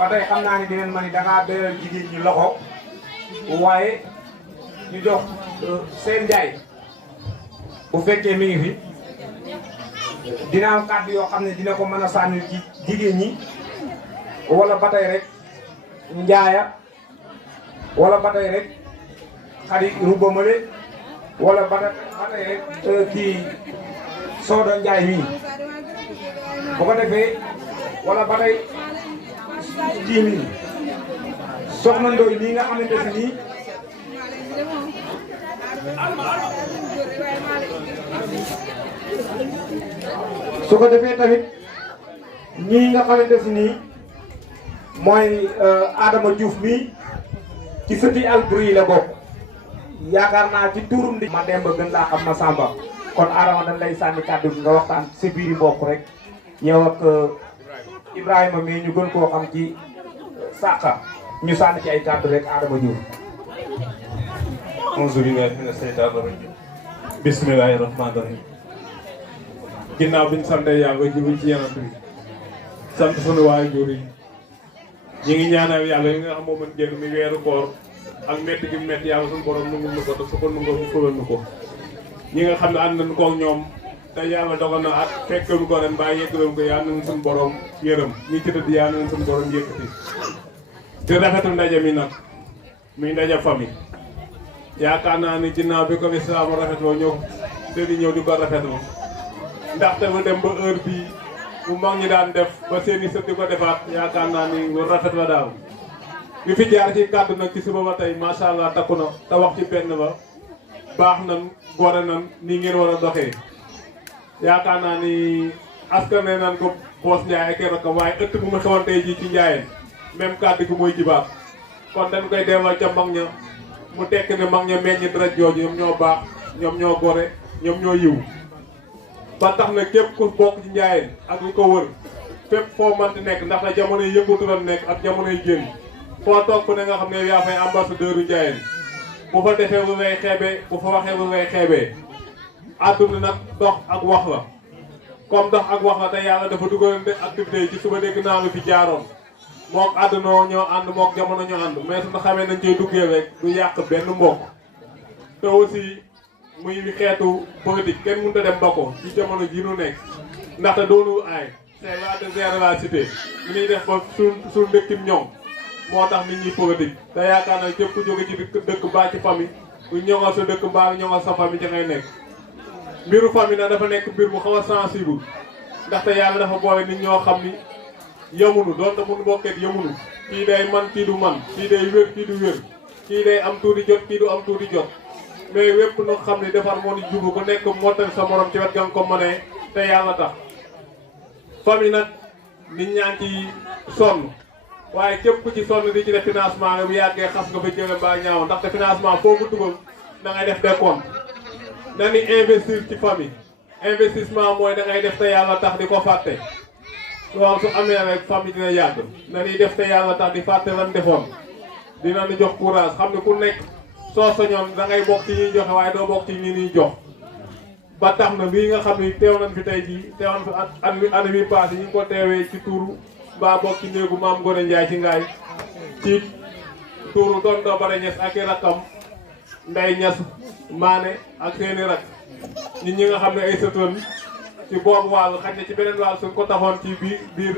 ba tey xam naa ni dinañ ma ni da ngaa beral jigéen ñi loxo waaye ñu jox seen Njaay bu fekkee mi ngi fi dina am kàddu yoo xam ne dina ko mën a sànni ci jigéen ñi wala ba tey rek Njaaya wala ba tey rek xarit Ruba Male wala ba tey rek kii Sooda Njaay mii bu ko defee wala ba tey kii nii soxna Ndoy nii nga xamante si nii su ko defee tamit ñii nga xamante si nii mooy Adama Diouf mii ci sëti Alboury la bokk yaakaar naa ci turum di ma dem ba gën laa xam ma Samba kon Adama dañ lay sànni kàddu gi nga waxtaan sa biiri mbokk rek yow ak Ibrahima mii ñu gën koo xam ci Sàqa ñu sànni ci ay kàddu rek Adama Diouf. auzu billaahi mina seytaani rajiim bismillaahi rahmaani rahiim ginnaaw bi ñu sant yàlla jublu ci Yonent bi sant sunu waajur yi ñu ngi ñaanal yàlla yi nga xam moo mën génn mi weeru koor ak métti gi métti yàlla suñu borom nungul nu ko te su ko nungoo mu fulal nu ko ñi nga xam ne ànd nañu koog ñoom te yàlla dogal na at fekkewu ko ren mbaa yeggaloon ko yàlla nañu suñu borom yërëm ñi ci tëdd yàlla nañu suñu borom yëkkati di rafetul ndaje mi nag muy ndaje famille yaakaar naa ni ginnaaw bi ko lislaam rafetloo ñëw te di ñëw di ko rafetloo ndaxte mu dem ba heure bii bu mag ñi daan def ba seeni sët di ko defaat yaakaar naa ni lu rafet la daal li fi jaar ci kàddu nag ci suba ba tey macha allah takku na te wax ci benn ba baax nan gore nan nii ngeen war a doxee yaakaar naa ni askan ne nan ko Boos Njaay ak rakam waaye ëtt bu ma xewoon tey jii ci Njaayeen même kàddu gi mooy jibaat kon dañ koy deewal ca mag ña mu tekk ne mag ña meññ dara jooju ñoom ñoo baax ñoom ñoo gore ñoom ñoo yiw ba tax na képp ku bokk ci Njaayeen ak lu ko wër fépp foo mënti nekk ndax na jamono yi yëngatu la nekk ak jamono yi génn foo toog fu ne nga xam ne yaa fay ambassadeur u Njaayeen bu fa defee lu lay xeebee bu fa waxee lu lay xeebee àdduna nag dox ak wax la comme dox ak wax la te yàlla dafa dugalante activité yi ci suba dégg naa lu fi jaaroon mook àdduna ñoo ànd mook jamono ñoo ànd mais suñu xamee nañ cey duggee rek du yàq benn mbokk te aussi muy xeetu politique kenn mënut a dem ba ko ci jamono ji nu nekk ndaxte doonu aay c'est là de gérer la cité li ñuy def ba suñ dëkkim ñoom moo tax nit ñi politique te yaakaar na képp ku jóge ci dëkk baa ci famille ku ñoŋal sa dëkk mbaa ñoŋal sa famille ca ngay nekk mbiru famille nag dafa nekk mbir mu xaw a sensible ndaxte yàlla dafa boole nit ñoo xam ni yamunu doonte mun bokkeet yamunu kii day man kii du man kii day wér kii du wér kii day am tuuti jot kii du am tuuti jot mais wépp nu xam ni defar moo ni jubu ku nekk mottal sa morom ci wet ga nga ko mënee te yàlla tax famille nag nit ñaa ngi ci sonn waaye képp ku ci sonn di ci def financement nga bu yàggee xas nga ba jële mbaa ñaaw ndaxte financement foo ko dugal da ngay def décompte na ni investir ci famille investissement mooy da ngay def te yàlla tax di ko fàtte loolu su amee rek famille dina yàgg na ni def te yàlla tax di fàtte lan defoon dina ni jox courage xam ne ku nekk soo soñoon da ngay bokk ci ñuy joxe waaye doo bokk ci ñi ñuy jox ba tax na lii nga xam ni teew nañ fi tey jii teew nañ fi année bi passé ñu ngi ko teewee ci tuuru mbaa bokk ci néegu maam Ngor Njaay ci ngaay ci tuuru doon doo bare ñes ak i rakkam nday ñes maane ak seeni rak nit ñi nga xam ne ay sëtoon ci boobu wàll xaj na ci beneen wàll suñ ko taxoon ci biir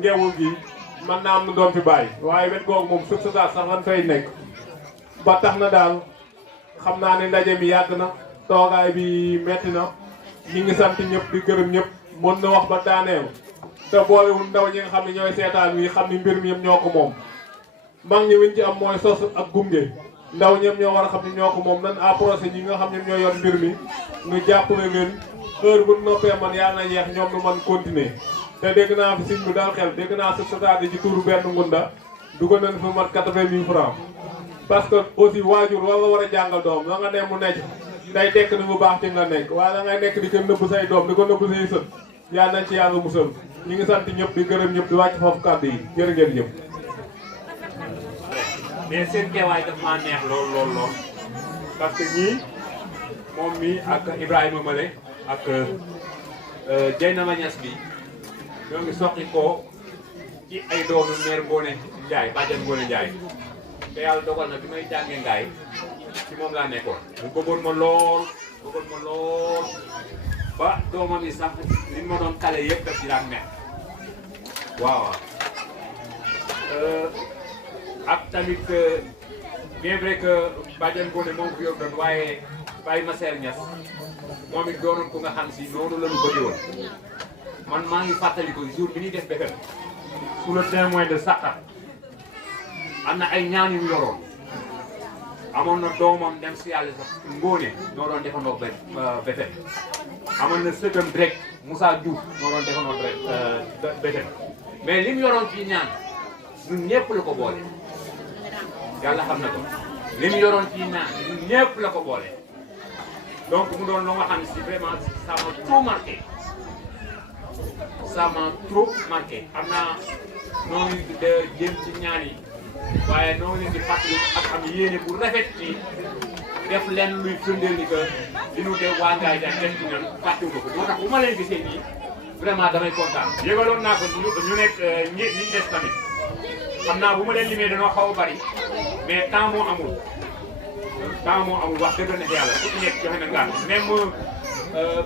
ngeewul gi man naa am na doon fi bàyyi waaye wet googu moom sëb sëtaat sax lan fay nekk ba tax na daal xam naa ne ndaje mi yàgg na toogaay bi metti na ñi ngi sant ñëpp di gërëm ñëpp mën na wax ba daaneew te boolewul ndaw ñi nga xam ne ñooy seetaan wi xam ni mbir mi yëpp ñoo ko moom mag ñi wiñ ci am mooy sos ak gunge ndaw ñëpp ñoo war a xam ne ñoo ko moom nan approché ñi nga xam ne ñoo yor mbir mi ñu jàppale leen heure bu noppee man yaa na yeex ñoom nu man continuer te dégg naa fi siñ bi dal xel dégg naa sa sataade ci tuuru benn ngunda dugal nañ fa mat 80 000 francs parce que aussi waajur wala war a jàngal doom la nga ne mu nekk day tekk ni bu baax ci nga nekk waaye da ngay nekk di ko nëbb say doom di ko nëbb say sët yaa nañ ci yàlla musal ñi ngi sant ñëpp di gërëm ñëpp di wàcc foofu kàddu yi jërë ngeen ñëpp mais seen teewaay daf maa neex lool lool lool parce que ñii moom mi ak Ibrahima Male ak Dieynaba Niass bi ñoo ngi soqi ko ci ci ay doomu mère Ngoné Ndiaye bàjjan Ngoné Ndiaye te yàlla dogal na bi may jàngee ngaay ci moom laa nekkoon mu bëggoon ma lool ba doomam yi sax li ma doon kale yëpp daf ci daan nekk waaw ak tamit bien vrai que bàjjan Ngoné moom fi yor doon waaye Baye Masseer Niass moom it doonoon ko nga xam si noonu la ñu bëgg woon man maa ngi fàttali ko jour bi ñuy def BFEM sous le témoin de Sakka am na ay ñaan yu mu yoroon amoon na doomam dem si yàlla sax Ngoné noo doon defandoo BFEM amoon na sëtam direct Moussa Diouf noo doon defandoo BFEM mais li mu yoroon ci ñaan ñun ñëpp la ko boole yàlla xam na ko li mu yoroon ci ñaan ñun ñëpp la ko boole donc mu doon loo nga xam si vraiment ça m'a trop marqué xam naa noo ngi jëm ci ñaan yi waaye noo ngi leen di fàttali ak am yéene bu rafet ci def leen luy firndeel ni que li ñu def waa Ngaye daal def ci ñoom fàttewu ko moo tax bu ma leen gisee nii vraiment damay kontaan. yëgaloon naa ko ñu nekk ñi des tamit xam naa bu ma leen limee dañoo xaw a bari mais temps moo amul wax dëgg na yàlla ku ci nekk joxe na ngaan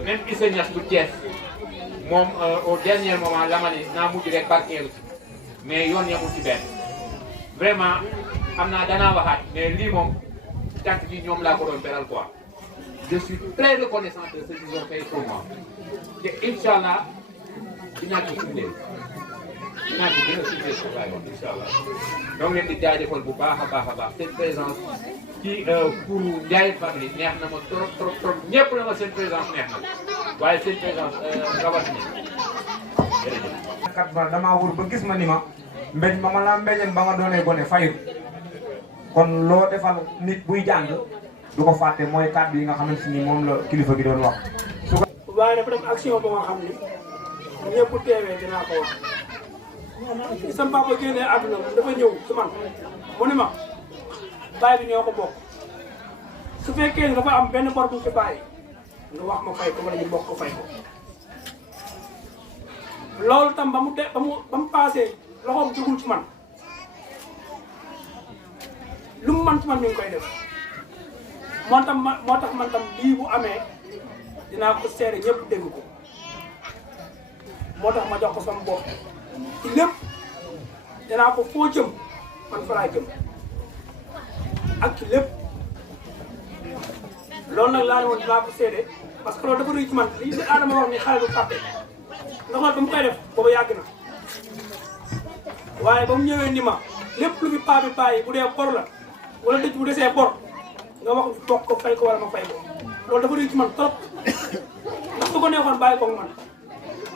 même Issa Niass bu Thiès moom au dernier moment la ma ne naa mujj rek barkeelu ci mais yoon yamul ci benn vraiment xam naa danaa waxaat mais lii moom tànk bi ñoom laa ko doon beral quoi je suis très reconnaissant de ce qu'ils ont fait pour moi te incha allah dinaa ci firndeel dinaa ci gën a firndeel ko laay wax incha allah donc leen di jaajëfal bu baax a baax seen présence ci pour Ndiaye famille neex na ma trop ñëpp na ma seen présence neex na waaye seen présence rawatina jërëjëf. kat ba damaa wër ba gis ma ni ma mbéj ma ma la mbéjeen ba nga doonee gone fayut kon loo defal nit buy jàng du ko fàtte mooy kàddu yi nga xamante ni moom la kilifa gi doon wax. waaye dafa def action ba nga xam ni ñëpp teewee dinaa ko wax sama papa génnee àdduna dafa ñëw ci man mu ni ma baay bi ñoo ko bokk su fekkee ni dafa am benn bor bu fi bàyyi nga wax ma fay ko wala ñu bokk ko fay ko loolu tam ba mu paasee loxoom jugul ci man lu mu man ci man mi ngi koy def moo tax man tam lii bu amee dinaa ko seere ñëpp dégg ko moo tax ma jox ko sama bopp ci lépp dinaa ko foo jëm man fa laay jëm ak ci lépp loolu nag laa ne woon dinaa ko seede parce que loolu dafa rëy ci man li Adama wax ni xale du fàtte ndax loolu ba mu koy def boobu yàgg na waaye ba mu ñëwee ni ma lépp lu fi paa bi bàyyi bu dee bor la wala dëj bu desee bor nga wax bokk ko fay ko wala ma fay ko loolu dafa rëy ci man trop ndax su ko neexoon bàyyi ko man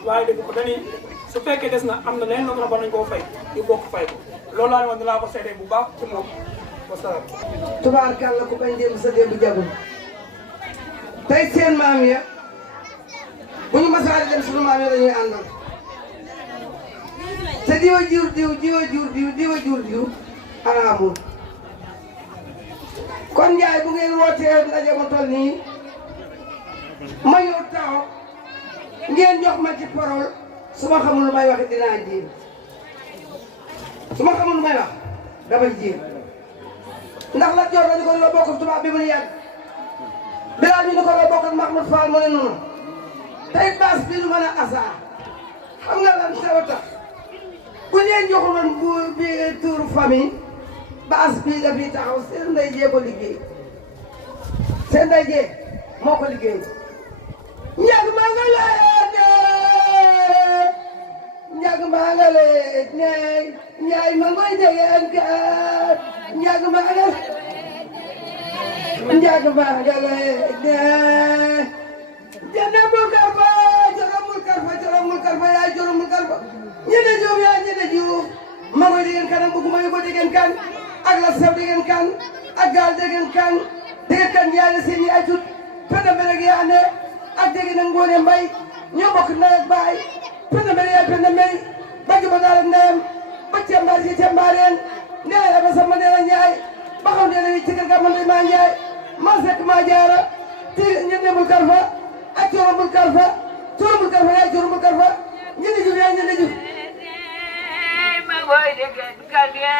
waaye dégg ko dañuy su fekkee des na am na leneen loo xam ne war nañu koo fay ñu bokk fay ko loolu laa ne woon dinaa ko seedee bu baax ci moom wasalaam. tubaarkàlla ku bañ démb sa démb jagul tey seen maam ya bu ñu masaari dem sunu maam ya dañuy àndal te diwa jur diw araamul kon Njaay bu ngeen wootee ndaje mu toll nii ma ñëw taxaw ngeen jox ma ci parole su ma xamul lu may wax dinaa jéem su ma xamul lu may wax damay jéem ndax la jor dañu ko loo bokk tubaab bi mu ne yàgg Bilaal ñu ni ko loo bokk ak Mahmoud Fall mu ne noonu tey baas bi lu mën a asaar xam nga lan taw tax bu leen joxul woon bu bi turu famille baas bii dafiy taxaw seen ndey jee ko liggéey seen ndey jee moo ko liggéey njag maa nga lee njag maa nga lee ñaay ma ngoy jegeen kaat njag maa nga njag maa nga lee jana mul karfa coromul karfa yaay coromul karfa ñene juuf yaay ñene juuf ma ngoy degen kanam buguma yu ko degen kan ak la sew degen kan ak gaal degen kan yaay seen yaay tut penda mbere gi ande ak degen na Ngoné Mbaye ñoo bokk ndey ak baay penda mbere yaay penda mbere bagi ba daal ak ndeyam ba cembaar ci cembaareen nee la ba sama nee la ñaay ba xaw nee la ci kër ga man maa ñaay maa sekk maa jaara ti ñene mul karfa ak coromul karfa yaay coromul karfa ñene juuf yaay ñene juuf boy de kanye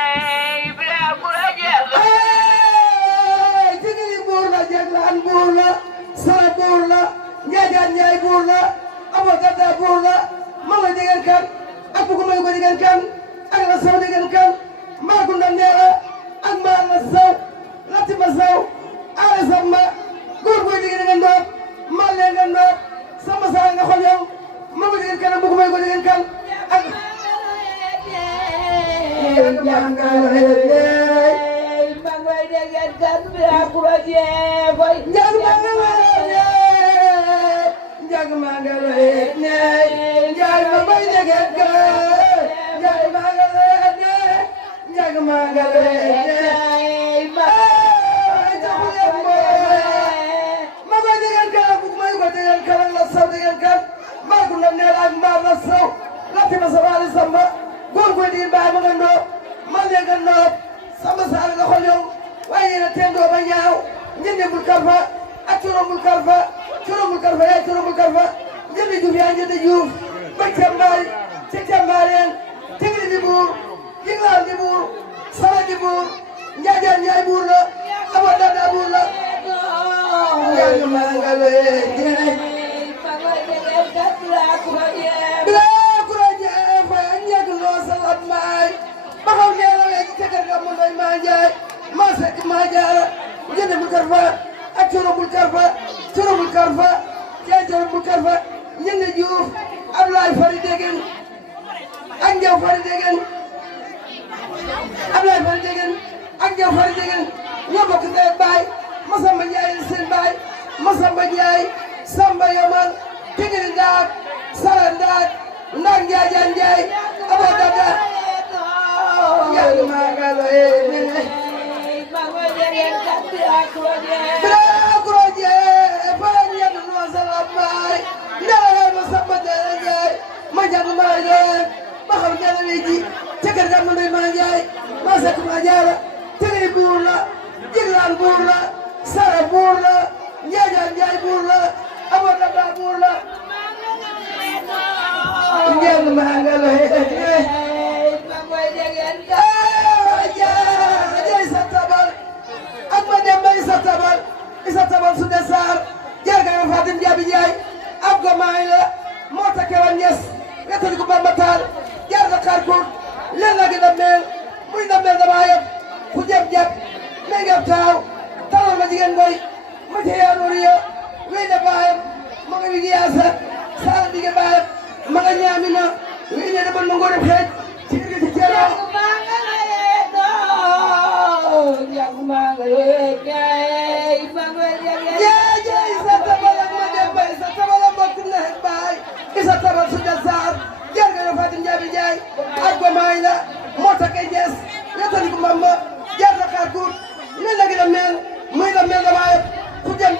bra kura jelo tigili buur la jeglaan buur la sara buur la ñaajaan ñaay buur la abogada buur la mama degen kan ak bugu may ko degen kan ak la saw degen kan maa gunda neera ak maa la saw lati ma saw ala sama góor goy degen nga ndoot maa leen nga ndoot sama saa nga xoñow mama degen kan ak bugu may ko degen kan ak Mangway degen kan bra kura jelo jag mangale ne jag mangay degen kan jag mangale ne jag mangale ne ma koy degen kan bu may ko degen kan la saw degen kan ma ko la ne ak ma la saw lati ma sawali samba góor koy di baay ma nga ndoo man leen nga ndoo samba saal nga xol yow waaye yéen a tendoo ba ñaaw ñende bul karfa ak corombul karfa yaay corombul karfa ñende juuf yaa ñende juuf ba cambaay ca cambaareen tegli di buur jiglaan di buur sara di buur njaajaan njaay buur la abo dada buur la jag mangale Mangway degen kan bra kura jelo bilaa kura jeefa ñeg loo salat maay baxaw neela wee ci tegar ga mu ndoy maa njaay maa sekk maa jaara jënd bul karfa ak coro bul karfa jaay coro bul karfa ñende juuf Ablaay fari degen ak njaw fari degen Ablaay fari degen ak njaw fari degen ñoo bokk ndey baay Masamba Njaay seen baay Masamba Njaay Samba Yamal Tigiri Ndaak Sara Ndaak Ndaak Njaajaan Njaay Abo Dada jag mangale ne Mangway degen kan bra kura jelo bilaa kura jeefa ñeg loo salat maay ndara ma samba dara njaay ma jàng maa njaay ma xam ñala wi ji tegar ga mu ndoy maa njaay ma sekk maa jaara tegri buur la jiglaan buur la sara buur la njaajaan njaay buur la abo dada buur la jag mangale Mangway degen kan jay sa tabal ak ma dem ba isa tabal su de saar jarga nga Fatim Jaabi Njaay ab ga maay la moo takke wan ñes wettali ko Bamba Taal jaar na xaar kuut leen la gi na meel muy na meel dama yëpp ku jeb me ngeb taaw talal ma jigéen ngoy ma ca yaanuriya wéy na baayam ma nga wigi yaasa saala dige baayam ma nga ñaamina wéy ne demal ma ngóorem xeej ci digg ci ceeloo jeej isa tabal ak ma dem ba isa tabal ak mbokk na hek baay isa tabal su de saar jarga nga Fatim Jaabi Njaay ak ga maay la moo takke ñes wettali ko Bamba jaar na xaar kuut leen la gi na meel muy na meel dama yëpp ku jeb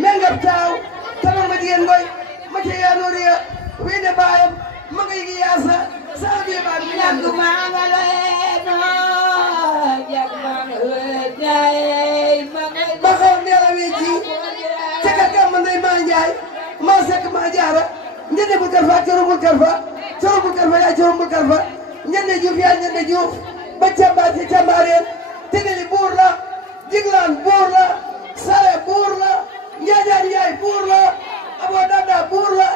me ngeb taaw talal ma jigéen ngoy ma ca yaanuriya wéy ne baayam ma nga yigi yaasa saala dige baayam mi ñaan jag mangale ba xaw neela wi ji tegar ga mu ndoy maa njaay maa sekk maa jaara ñende bul karfa ak coro bul karfa yaay coro bul karfa ñende juuf yaay ñende juuf ba cambaar ci cambaareen tegali buur la jiglaan buur la sare buur la njaajaan njaay buur la abo dada buur la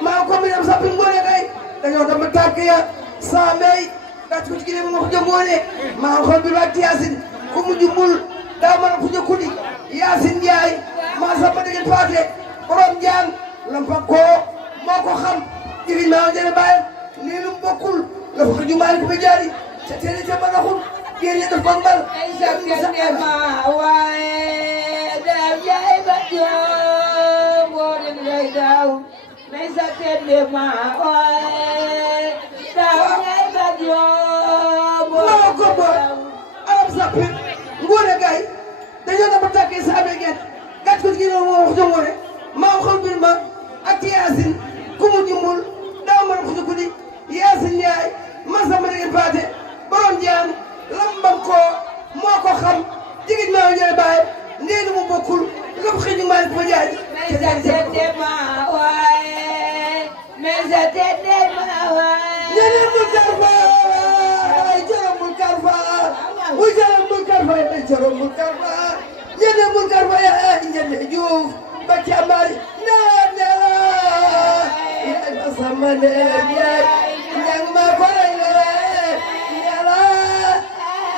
maa ko mi dem sappi ngoone kay dañoo dem ba tàkk ya saa mbey daa ci ko ci gine mu wax jëmboone maa xool bi waat yaasin ku mu jumbul daa mën a fu jëkkudi yaasin njaay maa samba degen paate borom jaan lampa koo moo ko xam jëriñ maa jëre baayam nii lu bokkul la fa jumaani ko ba jaari ca teene ca banaxul génne daf ko mbal moo ko bo arab sappi ngoone gay dañoo dama tàkkee saabe gen gàtt ko ci ginnaaw moo wax jëngoone maa xol bir ma ak yaasin ku mu jumbul daa mën a xuju ko di yaasin njaay masamba degen paate borom jaan lambam ko moo ko xam jigéen maa jële baay ndéenu mu bokkul lépp xëy ñu maa ko jaay ñeneen mu jar fa Diouf ba càmbar naan yàlla yaay ma sama ndeer yaay ñang ma koray le yàlla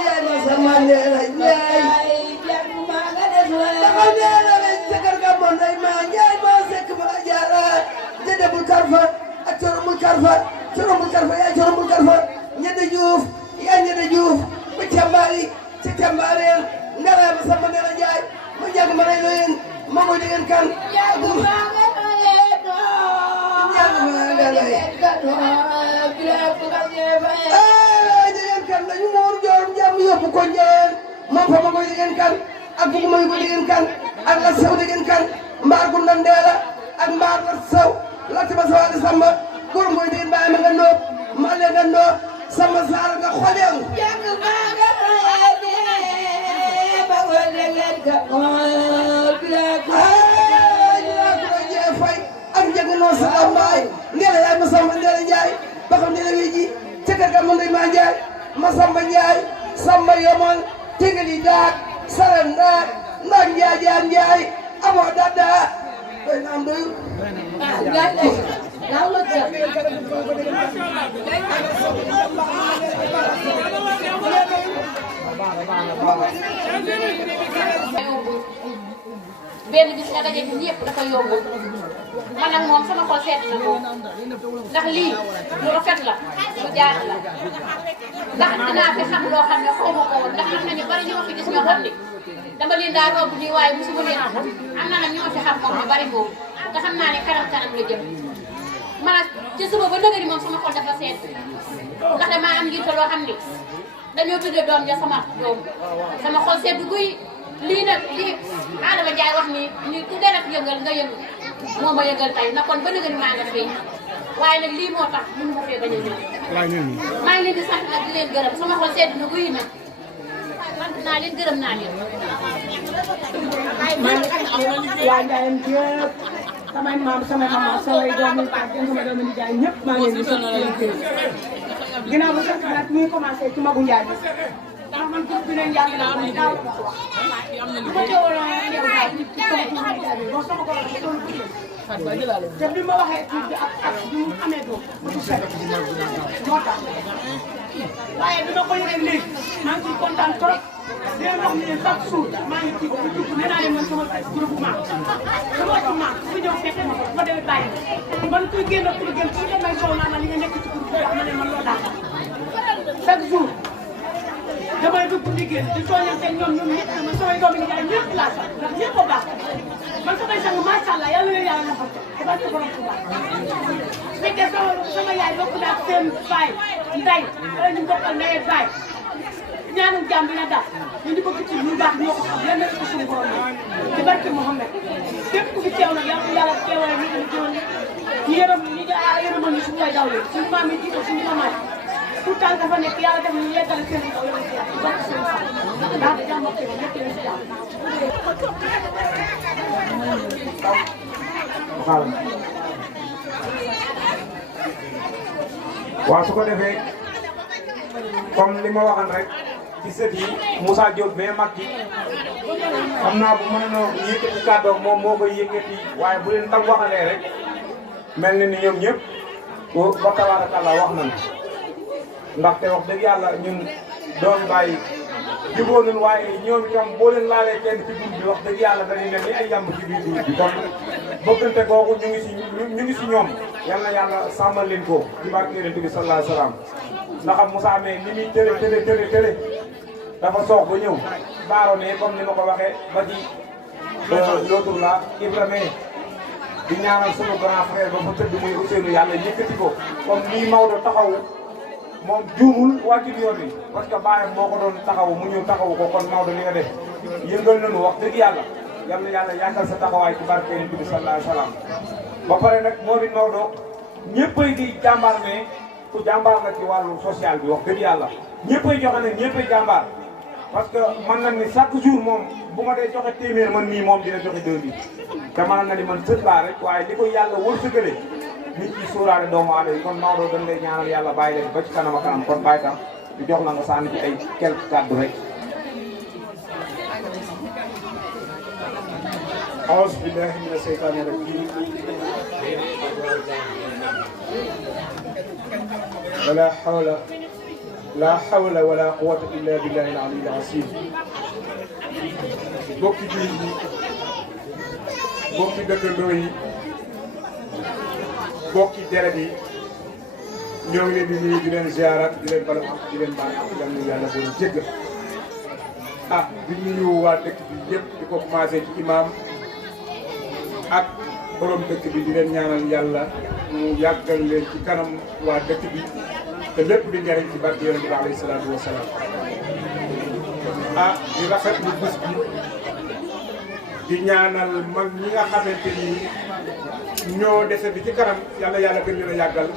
yaay ma sama ndeer yaay dafa neena lañ tegar ga mon day ma yaay ma sekk ma jaara jëde bul karfa ak coro bul karfa yaay coro bul karfa ñede Diouf yaay ñede Diouf ba càmbari ci càmbareel ngara ma sama ndeer yaay ma jàng ma lay loyen ma moy digen kan digen kan lañu moor joorum jàmm yóbbu ko njeen moom fa ma koy digen kan ak bugu may ko digen kan ak la sew digen kan mbaar gu ndandeela ak mbaar la sew la tiba sawaali samba góor ngoy digen bàyyi ma nga noob ma le nga noob sama saar nga xoleew fay ak njëg noo sa mbaay ndela yaay ma samba ndela njaay ba xam ndela wi ji ca kër ga mën day ma njaay ma samba njaay samba yomal tegali daak saran daak ndax njaajaan njaay amoo dadda doy na am doyu benn bis nga daje ñun ñëpp dafa yomb man nag moom sama xol seet na ko ndax lii lu rafet la lu jaar la ndax dinaa fi xam loo xam ne xaw ma ko woon ndax am na ñu bari ñu ma fi gis ñoo xam ne dama leen daa romb nii waaye mosuma leen am na nag ñu ma fi xam moom ñu bari boobu te xam naa ne kanam la jëm man nag ci suba ba nëgëri moom sama xol dafa seet ndax damaa am njiite loo xam ne dañoo tuddee doom ja sama doom sama xol seet guy lii nag lii Adama Ndiaye wax ni ku deret yëngal nga yëngu moo ma yëngal tey na kon ba nëgëri maa nga fii waaye nag lii moo tax mënu ma fee bañ a ñëw maa ngi leen di sant nag di leen gërëm sama xol seet na guy nag sant naa leen gërëm naa leen waa Ndiayène yëpp samay maam samay mama samay doomu tànn sama doomu nijaay ñëpp maa ngi leen di sant leen gërëm ginnaaw ba sant nag muy commencé ci Magu Ndiaye bi ndax man groupe bi leen yàgg naa ko daaw la ko wax bu ko teewoon yow daal ci sama Magu Ndiaye bi boo sama ko waxee doon ko te bi ma waxee ci ak bi mu amee doom bu set moo tax waaye dina ko yëgee léegi maa ngi ciy kontaan trop di leen wax ne chaque jour maa ngi ci dugg nee naa leen man sama groupement su ñëw fekkee ma ko ma demee bàyyi man kuy génn pour génn pour damay soow naa ma li nga nekk ci groupe bi wax ma ne man loolu daal chaque jour damay dugg di génn di tooñante ñoom ñëpp man samay doomi nijaay ñëpp laa sax ndax ñëpp a baax man samay sang macha allah yàlla na yàlla na fa te barke borom Tuuba su fekkee sama yaay bokk naa ak seen baay nday wala ñu bokkal ndey ak baay ñaanum jàmm dina daal ñu di bëgg ci lu baax ñoo ko xam yal na ko suñu borom ci barke Mouhamed képp ku fi teew nag yàlla teewale ñu ñu doon ñu yërëmal ñu suñu way daw leen suñu maam yi jiital suñu mamaay tout temps dafa nekk yàlla def ñu yeggale seen kaw yow ci yàlla barke seen sa ndax da jàmm ak ñëpp leen ci jàmm waaw su ko defee comme li ma waxoon rek ci sët yi Moussa Diop mais mag ji xam naa bu mën na yëkkati kàddoom moom moo koy yëkkati waaye bu leen tam waxalee rek mel na ni ñoom ñëpp ba tabaarakalla wax nañu ndaxte wax dëgg yàlla ñun doon bàyyi jubóo nañu waaye ñoom itam boo leen laalee kenn ci groupe bi wax dëgg yàlla dañuy mel ni ay yàmb ci biir groupe bi kon bëggante googu ñu ngi si ñoom yal na yàlla sàmmal leen ko ci barke Yonent bi sallallahu alayhi wa sallam ndax Moussa mais ni muy tële dafa soox ba ñëw baaro ne comme ni ma ko waxee ba ci l'autre là Ibrahima di ñaanal sunu grand frère ba fa tëdd muy Ousseynou yàlla yëkkati ko comme nii Maodo taxawu moom juumul wàccu yoon bi parce que baayam moo ko doon taxawu mu ñëw taxawu ko kon Maodo li nga def yëngal nañu wax dëgg yàlla yal na yàlla yàggal sa taxawaay ci barke Yonent bi sallallahu alayhi wa sallam ba pare nag moom it Maodo ñëppay di jàmbaar ne ku jàmbaar la ci wàllu social bi wax dëgg yàlla ñëppay joxe ne ñëppay jàmbaar parce que man na ni chaque jour moom bu ma dee joxe téeméer man nii moom dina joxe 2000 te man na ni man sët laa rek waaye li ko yàlla wërsëgale nit ñi sóoraale doomu aadama yi kon Maodo dañ lay ñaanal yàlla bàyyi leen ba ci kanam a kanam kon bàyyi tam di jox la nga sànni ci ay quelques kàddu rek. أعوذ بالله من الشيطان الرجيم لا حول ولا قوة إلا بالله العلي العظيم bokki jullit yi bokki dëkkandoo yi bokki deret yi ñoo ngi leen di nuyu di leen ziarat di leen balu di leen baal yal na yàlla boole jéggal di nuyu waa dëkk bi yëpp di ko commencé ci imam ak borom dëkk bi di leen ñaanal yàlla mu yàggal leen ci kanam waa dëkk bi te lépp di njariñ ci barke yonent bi alayhi salaatu wa salaam di rafetlu bés bi di ñaanal mag ñi nga xamante ni ñoo dese bi ci kanam yàlla yàlla gën leen a yàggal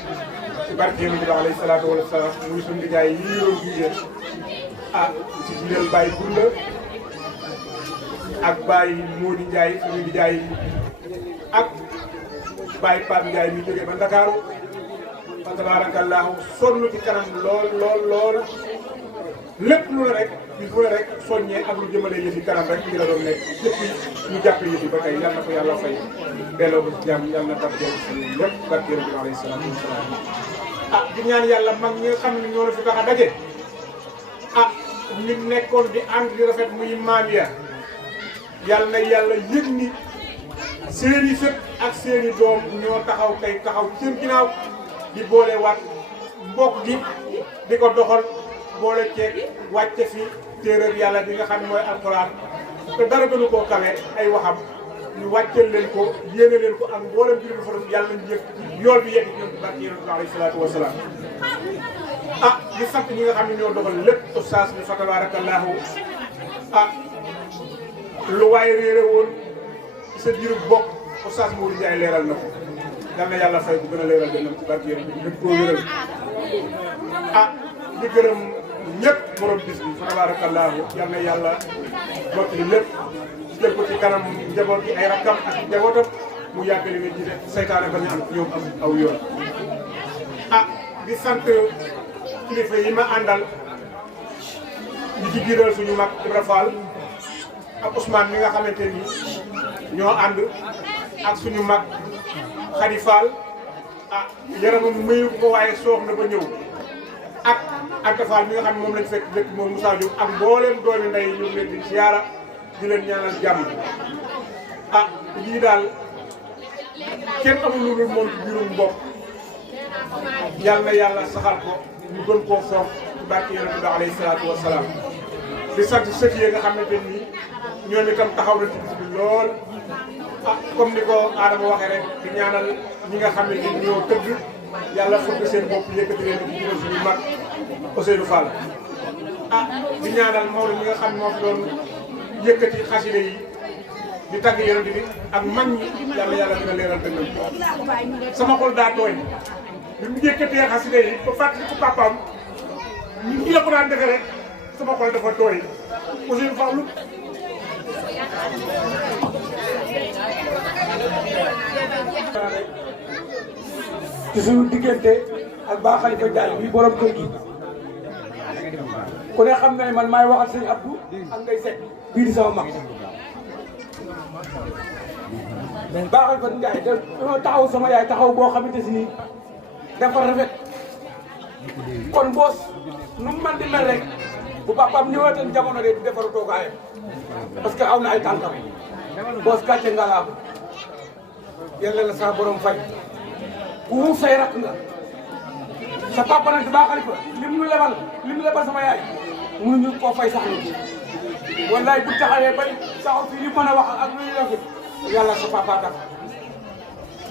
ci barke yonent bi alayhi salaatu wa salaam muy suñu nijaay yi yoroon jigéen ci jigéen Baye Bunda ak Baye Mody Ndiaye suñu nijaay ak Baye Pape Ndiaye mi jógee ba Ndakaaru fa tabarakallahu sonn ci kanam lool lool lool lépp lu rek bis bu rek soññee ak lu jëmale yëf yi kanam rek ci la doon nekk depuis ñu jàpp yëf yi ba tey yal na ko yàlla fay delloo ko ci jàmm yal na barkeel ci lépp barkeel bi alayhi salaatu wa salaam di ñaan yàlla mag ñi nga xam ne ñoo la fi tax a daje nit nekkoon di ànd di rafet muy maam ya yàlla na yàlla yëg ni seeni sët ak seeni doom ñoo taxaw tey taxaw ci seen ginnaaw di boole waat mbokk gi di ko doxal boole ceeg wàcce fi téeréer yàlla bi nga xam ne mooy alxuraan te dara gënu koo kawe ay waxam ñu wàcceel leen ko yéene leen ko ak mboolem bi fa def yàlla nañu yëg yool bi yegg ñoom ci barke yonent bi alayhi salaatu wa salaam di sant ñi nga xam ne ñoo doxal lépp oustaz bi fa tabarakallahu lu waaye réere woon ci sa biiru bokk oustaz Mody Ndiaye leeral na ko yal na yàlla fay bu gën a leeral dënnam ci barke yonent bi gën koo wéral di gërëm ñëpp borom bis bi fa tabarakallahu yal na yàlla mottali lépp jël ko ci kanam njaboot gi ay rakkam ak njabootam mu yàggali nga jiite seytaane ba ñu am ñoom am aw yoon di sant kilifa yi ma àndal ñi ci jiital suñu mag Ibra Fall ak Ousmane mi nga xamante ni ñoo ànd ak suñu mag Khady Fall yaramam mayu ko waaye soox na ba ñëw ak Anta Fall mi nga xam ne moom lañ fekk dëkk moom Moussa Diop ak mbooleem doomi ndey ñu ngi leen di siyaara di leen ñaanal jàmm lii daal kenn amul lu dul moom ci biirum mbokk yàlla na yàlla saxal ko ñu gën koo foog ci barke yonent bi alayhi salaatu wa salaam di sant sët yi nga xamante ni ñoom itam taxaw na ci bis bi lool comme ni ko Adama waxee rek di ñaanal ñi nga xam ne ni ñoo tëgg yàlla fëgg seen bopp yëkkati leen di juróom suñu mag Ousseynou Fall di ñaanal Maodo ñi nga xam ne moo fi doon yëkkati xaside yi di tagg yonent bi ak mag ñi yàlla yàlla dina leeral dënnam sama xol daa tooy bi mu yëkkatee xaside yi ba fàttali ko papaam ñi la ko daan defe rek sama xol dafa tooy Ousseynou Fall ci suñu diggante ak Ba Khalifa Ndiaye bi borom kër gi ku ne xam na ne man maay waxal sëñ Abdou ak ngay Seck bii di sama mag Ba Khalifa Ndiaye dañoo taxaw sama yaay taxaw boo xamante si nii dafa rafet kon boos nu mu mën di mel rek bu papaam ñëwaatoon jamono de du defaru toogaayam parce que aw na ay tànkam boos gàcce ngalaam yàlla la sa borom fay ku mu say rakk nga sa papa nag Ba Khalifa lim ñu lebal sama yaay mënuñu koo fay sax ni wallaay bu taxawee bay saxaw fii li mën a wax ak lu ñu def yàlla sa papa tax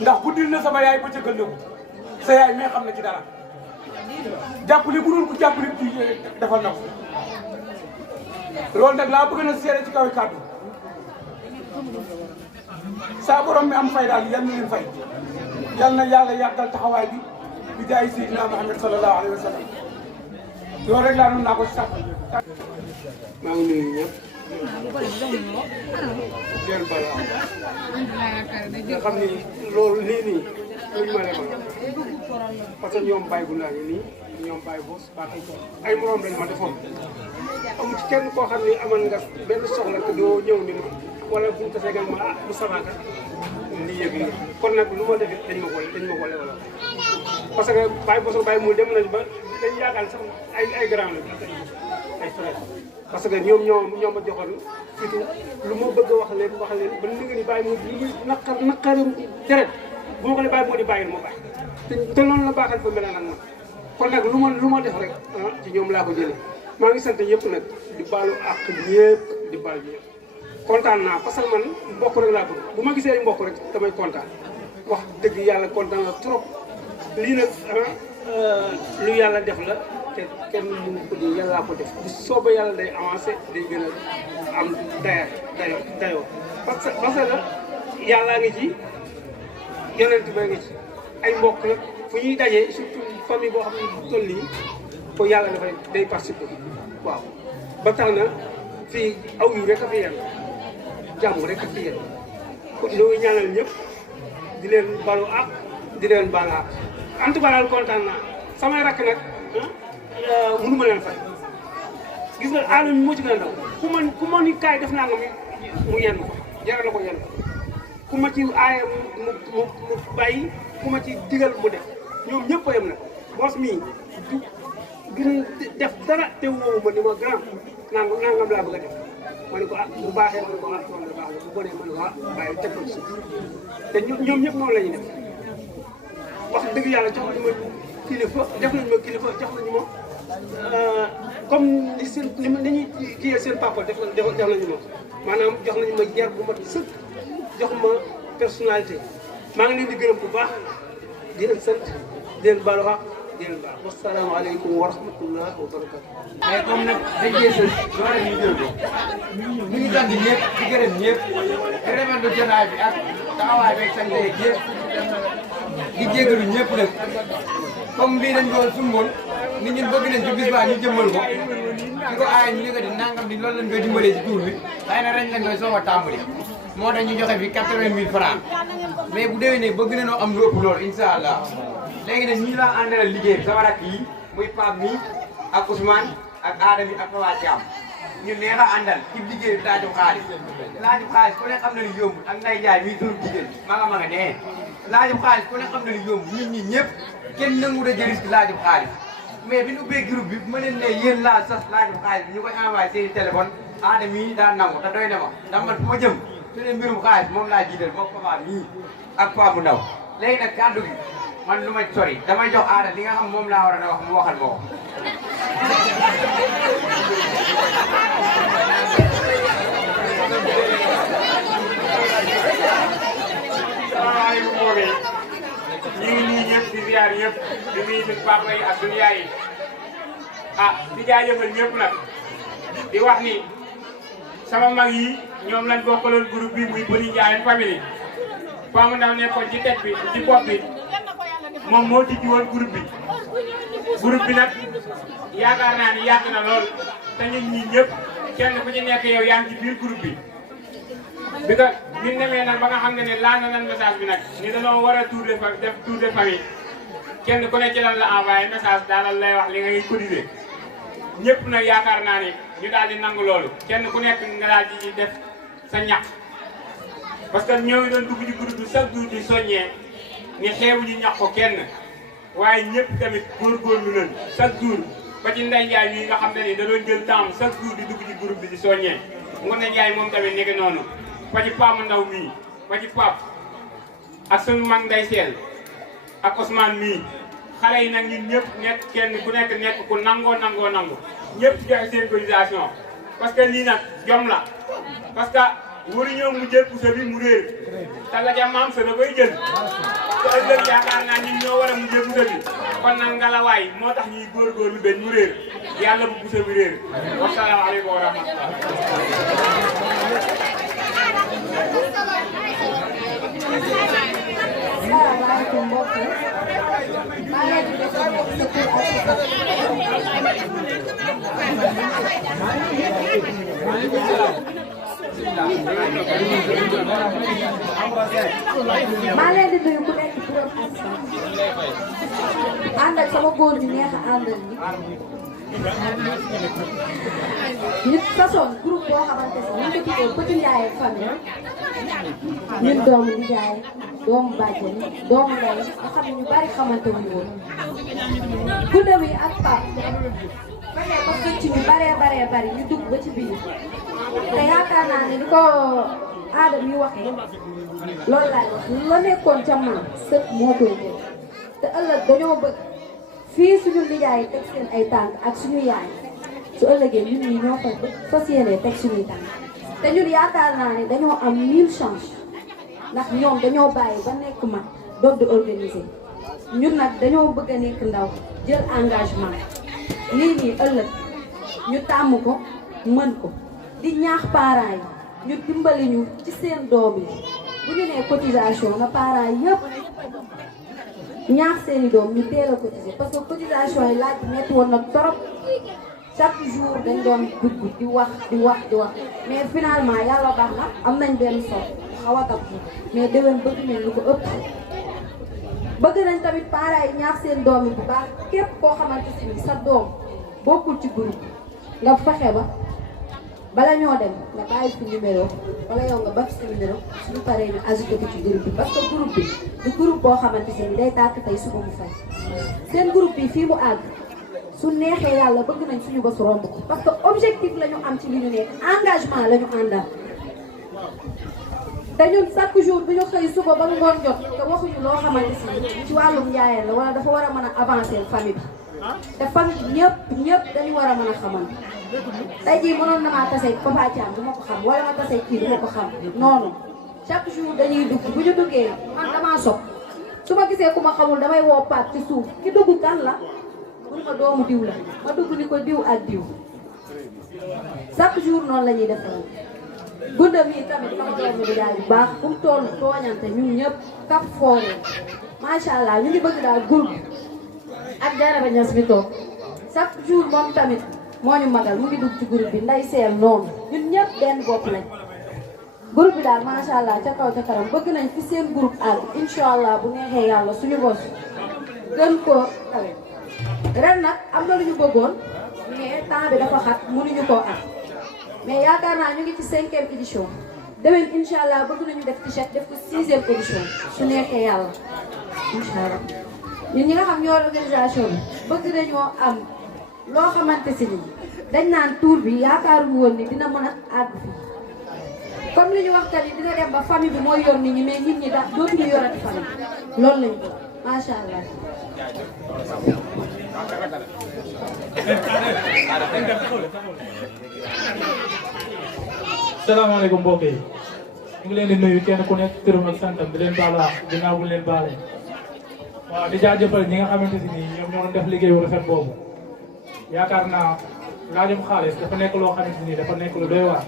ndax bu dil na sama yaay ba ca gën sa yaay mais xam na ci dara jàppale bu dul ko jàppale ci defal na ko loolu nag laa bëgg na seere ci kaw kàddu saa borom mi am fay daal yal na leen fay yal na yàlla yàggal taxawaay bi bi jaay Seydina Muhammad sallallahu alayhi wa sallam loolu rek laa noonu naa ko sax maa ngi nuyu ñëpp jël bala nga xam ni loolu lii nii luñ ma lebal parce que ñoom Baye bu laa ngi nii ñoom Baye Boss ay morom lañ ma defoon amu ci kenn koo xam ni amoon nga benn soxla te doo ñëw ni ma wala bu ñu tasee gan ma ah bu sabaaka lii yëg yi kon nag lu ma def dañ ma ko wala parce que Baye Bosor Baye mu dem nañ ba dañ yaakaar sax ay grand la ay frère parce que ñoom ñoo ma joxoon surtout lu ma bëgg a wax leen ba ni nga ni Baye mu li muy naqaram deret bu ma ko ne Baye moo di bàyyi ma bàyyi te noonu la baaxal fa mel nag man kon nag lu ma def rek ci ñoom laa ko jëlee maa ngi sant ñëpp nag di baalu àq ñëpp di baal ñëpp kontaan naa parce que man mbokk rek laa bëgg bu ma gisee mbokk rek damay kontaan wax dëgg yàlla kontaan la trop lii nag lu yàlla def la te kenn mënu ko di yàllaa ko def bu soobee yàlla day avancé day gën a am dayoo parce que yàllaa ngi ci yonent ba ngi ci ay mbokk nag fu ñuy dajee surtout famille boo xam ne bu toll nii foofu yàlla dafay day participer waaw ba tax na fii aw yu rek a fi yem jàmm rek a fi yem ñoo ngi ñaanal ñëpp di leen balu ak di leen baal ak en tout cas daal kontaan naa samay rakk nag mënu ma leen fay gis nga àll mi moo ci gën a ndaw ku ma ni kaay def naa nga mu yenn ko jaral la ko yenn ku ma ci aaya mu bàyyi ku ma ci digal mu def ñoom ñëpp a yem nag boos mii gën def dara te woowu ma ni ma grand nangam laa bëgg a def ma ne ko ah bu baaxee ma ne ko ah moom la baax la bu bonee ma ne ko ah bàyyi teg ko ci suuf te ñoom ñëpp noonu la ñuy def wax dëgg yàlla jox nañu ma kilifa def nañu ma kilifa jox nañu ma comme ni seen ni ñuy jiyee seen papa def nañu ma maanaam jox nañu ma yer bu mat sëkk jox ma personnalité maa ngi leen di gërëm bu baax di leen sant di leen baalu xaq di leen baax wasalaamaaleykum wa rahmatullah wa barakatu. mais comme nag dañ koy sës doole ñu jël ko ñu ngi sant ñëpp di gërëm ñëpp di rafetlu jotaay bi ak taxawaay beeg sant yeeg yëpp di jégalu ñëpp nag comme bii dañ ko sumboon nit ñun bëgg nañ ci bis baa ñu jëmmal ko di ko aaya ñu yëkkati nangam di loolu lañ koy dimbalee ci tuur bi xëy na ren lañ koy soog a tàmbali moo tax ñu joxe fi 80 000 francs mais bu déwénee bëgg nañoo am lu ëpp loolu incha allah léegi nag ñii laa àndalal liggéey bi sama rakk yi muy Pape mi ak Ousmane ak Adama ak Fawa Thiam ñu neex a àndal ci liggéey bi laajum xaalis ku ne xam na ni yomb ak Ndeye Ndiaye mii suñu jigéen ma nga nee laajum xaalis ku ne xam na ni yomb nit ñi ñëpp kenn nangu da jël risque laajum xaalis mais bi ñu ubbee groupe bi ma leen ne yéen laa sas laajum xaalis bi ñu koy envoyé seen i téléphone Adama mii daa nangu te doy na ma ndax man fu ma jëm su ne mbirum xaalis moom laa jiital moom Papa mii ak Paa bu ndaw léegi nag kàddu gi man lu ma sori damay jox aada li nga xam moom laa war a wax mu waxal ma ko. salaamaaleykum mbokk yi ñu ngi nuyu ñëpp di ziar ñëpp di nuyu suñu papa yi ak suñu yaay yi ah di jaajëfal ñëpp nag di wax ni sama mag yi ñoom lañ bokkaloon groupe bi muy Boni Ndiaye famille Paa mu ndaw nekkoon ci tête bi ci bopp bi moom moo tijji woon groupe bi nag yaakaar naa ni yàgg na lool te ñun ñii ñëpp kenn ku ci nekk yow yaa ngi ci biir groupe bi. bi nga ñu demee nag ba nga xam ne laaj na message bi nag ni dañoo war a def tour de famille kenn ku ne ci lan la envoyé message daal lay wax li ngay cotiser ñëpp nag yaakaar naa ni ñu daal di nangu loolu kenn ku nekk nga daal di def sa ñaq parce que ñoo ngi doon dugg ci groupe bi chaque jour di soññee ni xeebu ñu ñaq ko kenn waaye ñëpp tamit góorgóorlu nañ chaque jour ba ci Ndeye Ndiaye mii nga xam ne ni da doon jël temps chaque jour di dugg ci groupe bi di soññee Ngoné Ndiaye moom tamit nekk noonu ba ci Paa mu ndaw mii ba ci Pape ak sunu mag Ndeye Seel ak Ousmane mii xale yi nag ñun ñëpp nekk kenn ku nekk ku nangoo ñëpp joxe seen cotisation parce que lii nag jom la parce que waruñoo mu jël puso bi mu réer te la ca maam sa da koy jël te ëllëg yaakaar naa ñun ñoo war a mu jël puso bi kon nag ngalawaay moo tax ñuy góorgóorlu benn mu réer yàlla bu puso bi réer wasalaamaaleykum wa rahmatulah. salaamaaleykum mbokk yi maa ngi leen di def maa leen di nuyu ku nekk turam ak sant ànd ak sama góor gi neex a àndal ñu façon groupe boo xamante si ñu ngi ko tuddee Petit Ndiaye famille ñun doomu nijaay doomu bàjjen doomu ndey nga xam ne ñu bari xamante wuñu woon gudda wi ak pap fexe ba xëcc ñu baree bari ñu dugg ba ci biir te yaakaar naa ne ni ko aadam yu waxee loolu laay wax la nekkoon ca maam sët moo koy jël te ëllëg dañoo bëgg fii suñu nijaay teg seen ay tànk ak suñu yaay su ëllëgee ñun ñi ñoo koy fas yéene teg suñuy tànk te ñun yaakaar naa ne dañoo am 1000 chances ndax ñoom dañoo bàyyi ba nekk mag doog di organiser ñun nag dañoo bëgg a nekk ndaw jël engagement lii nii ëllëg ñu tàmm ko mën ko di ñaax parents yi ñu dimbali ñu ci seen doom yi bu ñu nee cotisation na parents yëpp ñaax seeni doom ñu teel a cotiser parce que cotisation yi laaj metti woon na trop chaque jour dañ doon dugg di wax mais finalement yàlla baax na am nañ benn sot xaw a takku mais déwén bëgg nañ lu ko ëpp bëgg nañ tamit parents yi ñaax seen doom yi bu baax képp koo xamante si sa doom bokkul ci groupe nga fexe ba bala ñoo dem nga bàyyi fi numéro wala yow nga ba fi sa numéro suñu paree ñu ajouté ko ci groupe bi parce que groupe bi du groupe boo xamante ni day tàkk tey suba mu fay seen groupe bi fii mu àgg su neexee yàlla bëgg nañ suñu bës romb ko parce que objectif la ñu am ci li ñu nekk engagement la ñu àndal te ñun chaque jour bu ñu xëy suba ba ngoon jot te waxuñu loo xamante si ci wàllum njaayeen la wala dafa war a mën a avancer famille bi te famille ñëpp dañu war a mën a xamal tey jii mënoon na maa tasee Papa Thiam du ma ko xam wala ma tasee kii du ma ko xam noonu chaque jour dañuy dugg bu ñu duggee man damaa sob su ma gisee ku ma xamul damay woo paat ci suuf ki dugg kan la mun ma doomu diw la ma dugg ni ko diw ak diw chaque jour noonu la ñuy defal gudda mii tamit sama doomu bi daal bu baax bu mu toll tooñante ñun ñëpp kap foore macha allah ñu ngi bëgg daal groupe ak Dieynaba Niass mi toog chaque jour moom tamit moo ñu magal mu ngi dugg ci groupe bi nday seel noonu ñun ñëpp benn bopp lañ groupe bi daal macha allah ca kaw ca kanam bëgg nañ fi seen groupe àgg incha allah bu neexee yàlla suñu bos gën koo kawe ren nag am na lu ñu bëggoon mais temps bi dafa xat mënuñu koo am mais yaakaar naa ñu ngi ci 5e édition déwén incha allah bëgg nañu def t-shirt def ko 6e édition su neexee yàlla incha allah ñun ñi nga xam ñoo organisation bi bëgg nañoo am loo xamante si ni dañ naan tour bi yaakaaruñu woon ni dina mën a àgg fii comme li ñu wax tamit dina dem ba famille bi mooy yor nit ñi mais nit ñi dax dootuñu yorati famille loolu lañu ko macha allah. salaamaaleykum mbokk yi ñu ngi leen di nuyu kenn ku nekk turam ak santam di leen baal wax ginnaaw bu leen baalee waaw di jaajëfal ñi nga xamante si nii ñoom ñoo doon def liggéey wu rafet boobu yaakaar naa laajum xaalis dafa nekk loo xamante ni dafa nekk lu doy waar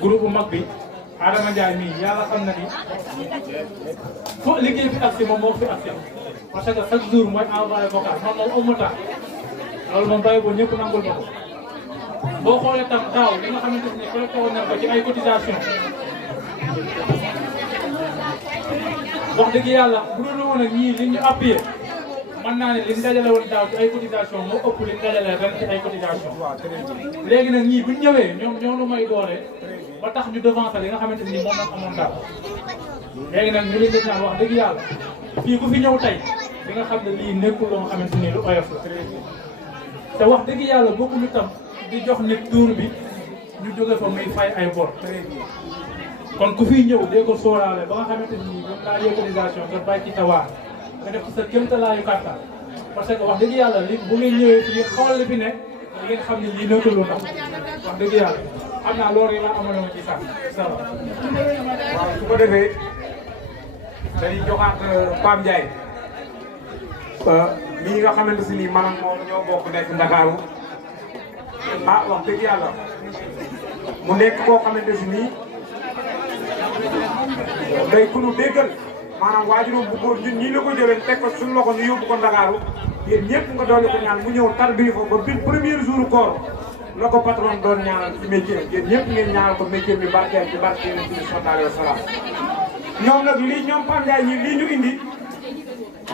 groupe bu mag bi Adama Ndiaye mii yàlla xam na ni fo liggéey bi agsi moom moo fi agsi parce que chaque jour mooy envoyé vocal man moom amu temps loolu moom bàyyi boo ñëpp nangul ma ko boo xoolee tam daaw li nga xamante ne collecté woon nañ ko ci ay cotisation wax dëgg yàlla bu dul woon ak ñii li ñu appuyé mën naa ne li ñu dajale woon daaw ci ay cotisation moo ëpp li ñu dajale ren ci ay cotisation léegi nag ñii bu ñu ñëwee ñoo nu may doole ba tax ñu devancer li nga xamante ni moom lañ amoon daaw léegi nag ñu leen di ñaan wax dëgg yàlla fii ku fi ñëw tey di nga xam ne lii nekkul loo nga xamante ni lu oyof la te wax dëgg yàlla bokkuñu tam di jox nit tuur bi ñu jóge fa muy fay ay bor kon ku fiy ñëw dee ko sóoraale ba nga xamante ni ñoom laa organisation nga bàyyi ci tawaar nga def ci sa kéemtalaayu kàttan parce que wax dëgg yàlla li bu ngeen ñëwee fii xool li fi nekk da ngeen xam ne lii nekkul lu ndax wax dëgg yàlla xam naa loolu yi laa amoon ci sax ça va. waaw su ko defee dañuy joxaat Pam Ndiaye lii nga xamante si nii maanaam moom ñoo bokk nekk Ndakaaru ah wax dëgg yàlla mu nekk koo xamante si nii day ku nu déggal maanaam waajuram bu góor ñun ñii la ko jëlee teg ko suñu loxo ñu yóbbu ko Ndakaaru yéen ñëpp nga doole ko ñaan mu ñëw tarbi fa ba bi premier jour koor la ko patron doon ñaanal ci métier yéen ñëpp ngeen ñaanal ko métier bi barkeel ci barke Yonent bi sallallahu alayhi wa sallam ñoom nag lii ñoom Pam Ndiaye ñi lii ñu indi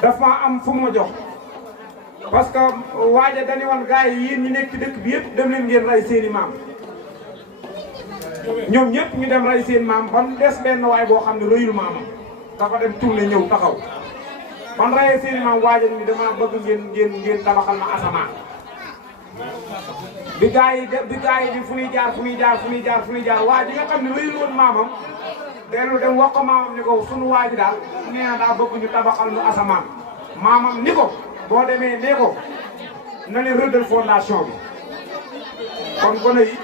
dafa am fu ma jox parce que waaja dañu woon gars yi yéen ñi nekk ci dëkk bi yëpp dem leen ngeen rey seeni maam ñoom ñëpp ñu dem rey seen maam ban des benn waay boo xam ne rëyul maamam dafa dem tourné ñëw taxaw ban reyee seeni maam waajal ni dama bëgg ngeen tabaxal ma asamaan bi gars yi di fu ñuy jaar waa ji nga xam ne rëyul woon maamam dellu dem wax ko maamam ni ko sunu waa ji daal nee na daa bëgg ñu tabaxal ñu asamaan maamam ni ko boo demee nee ko na leen rëddal fondation bi kon gone yi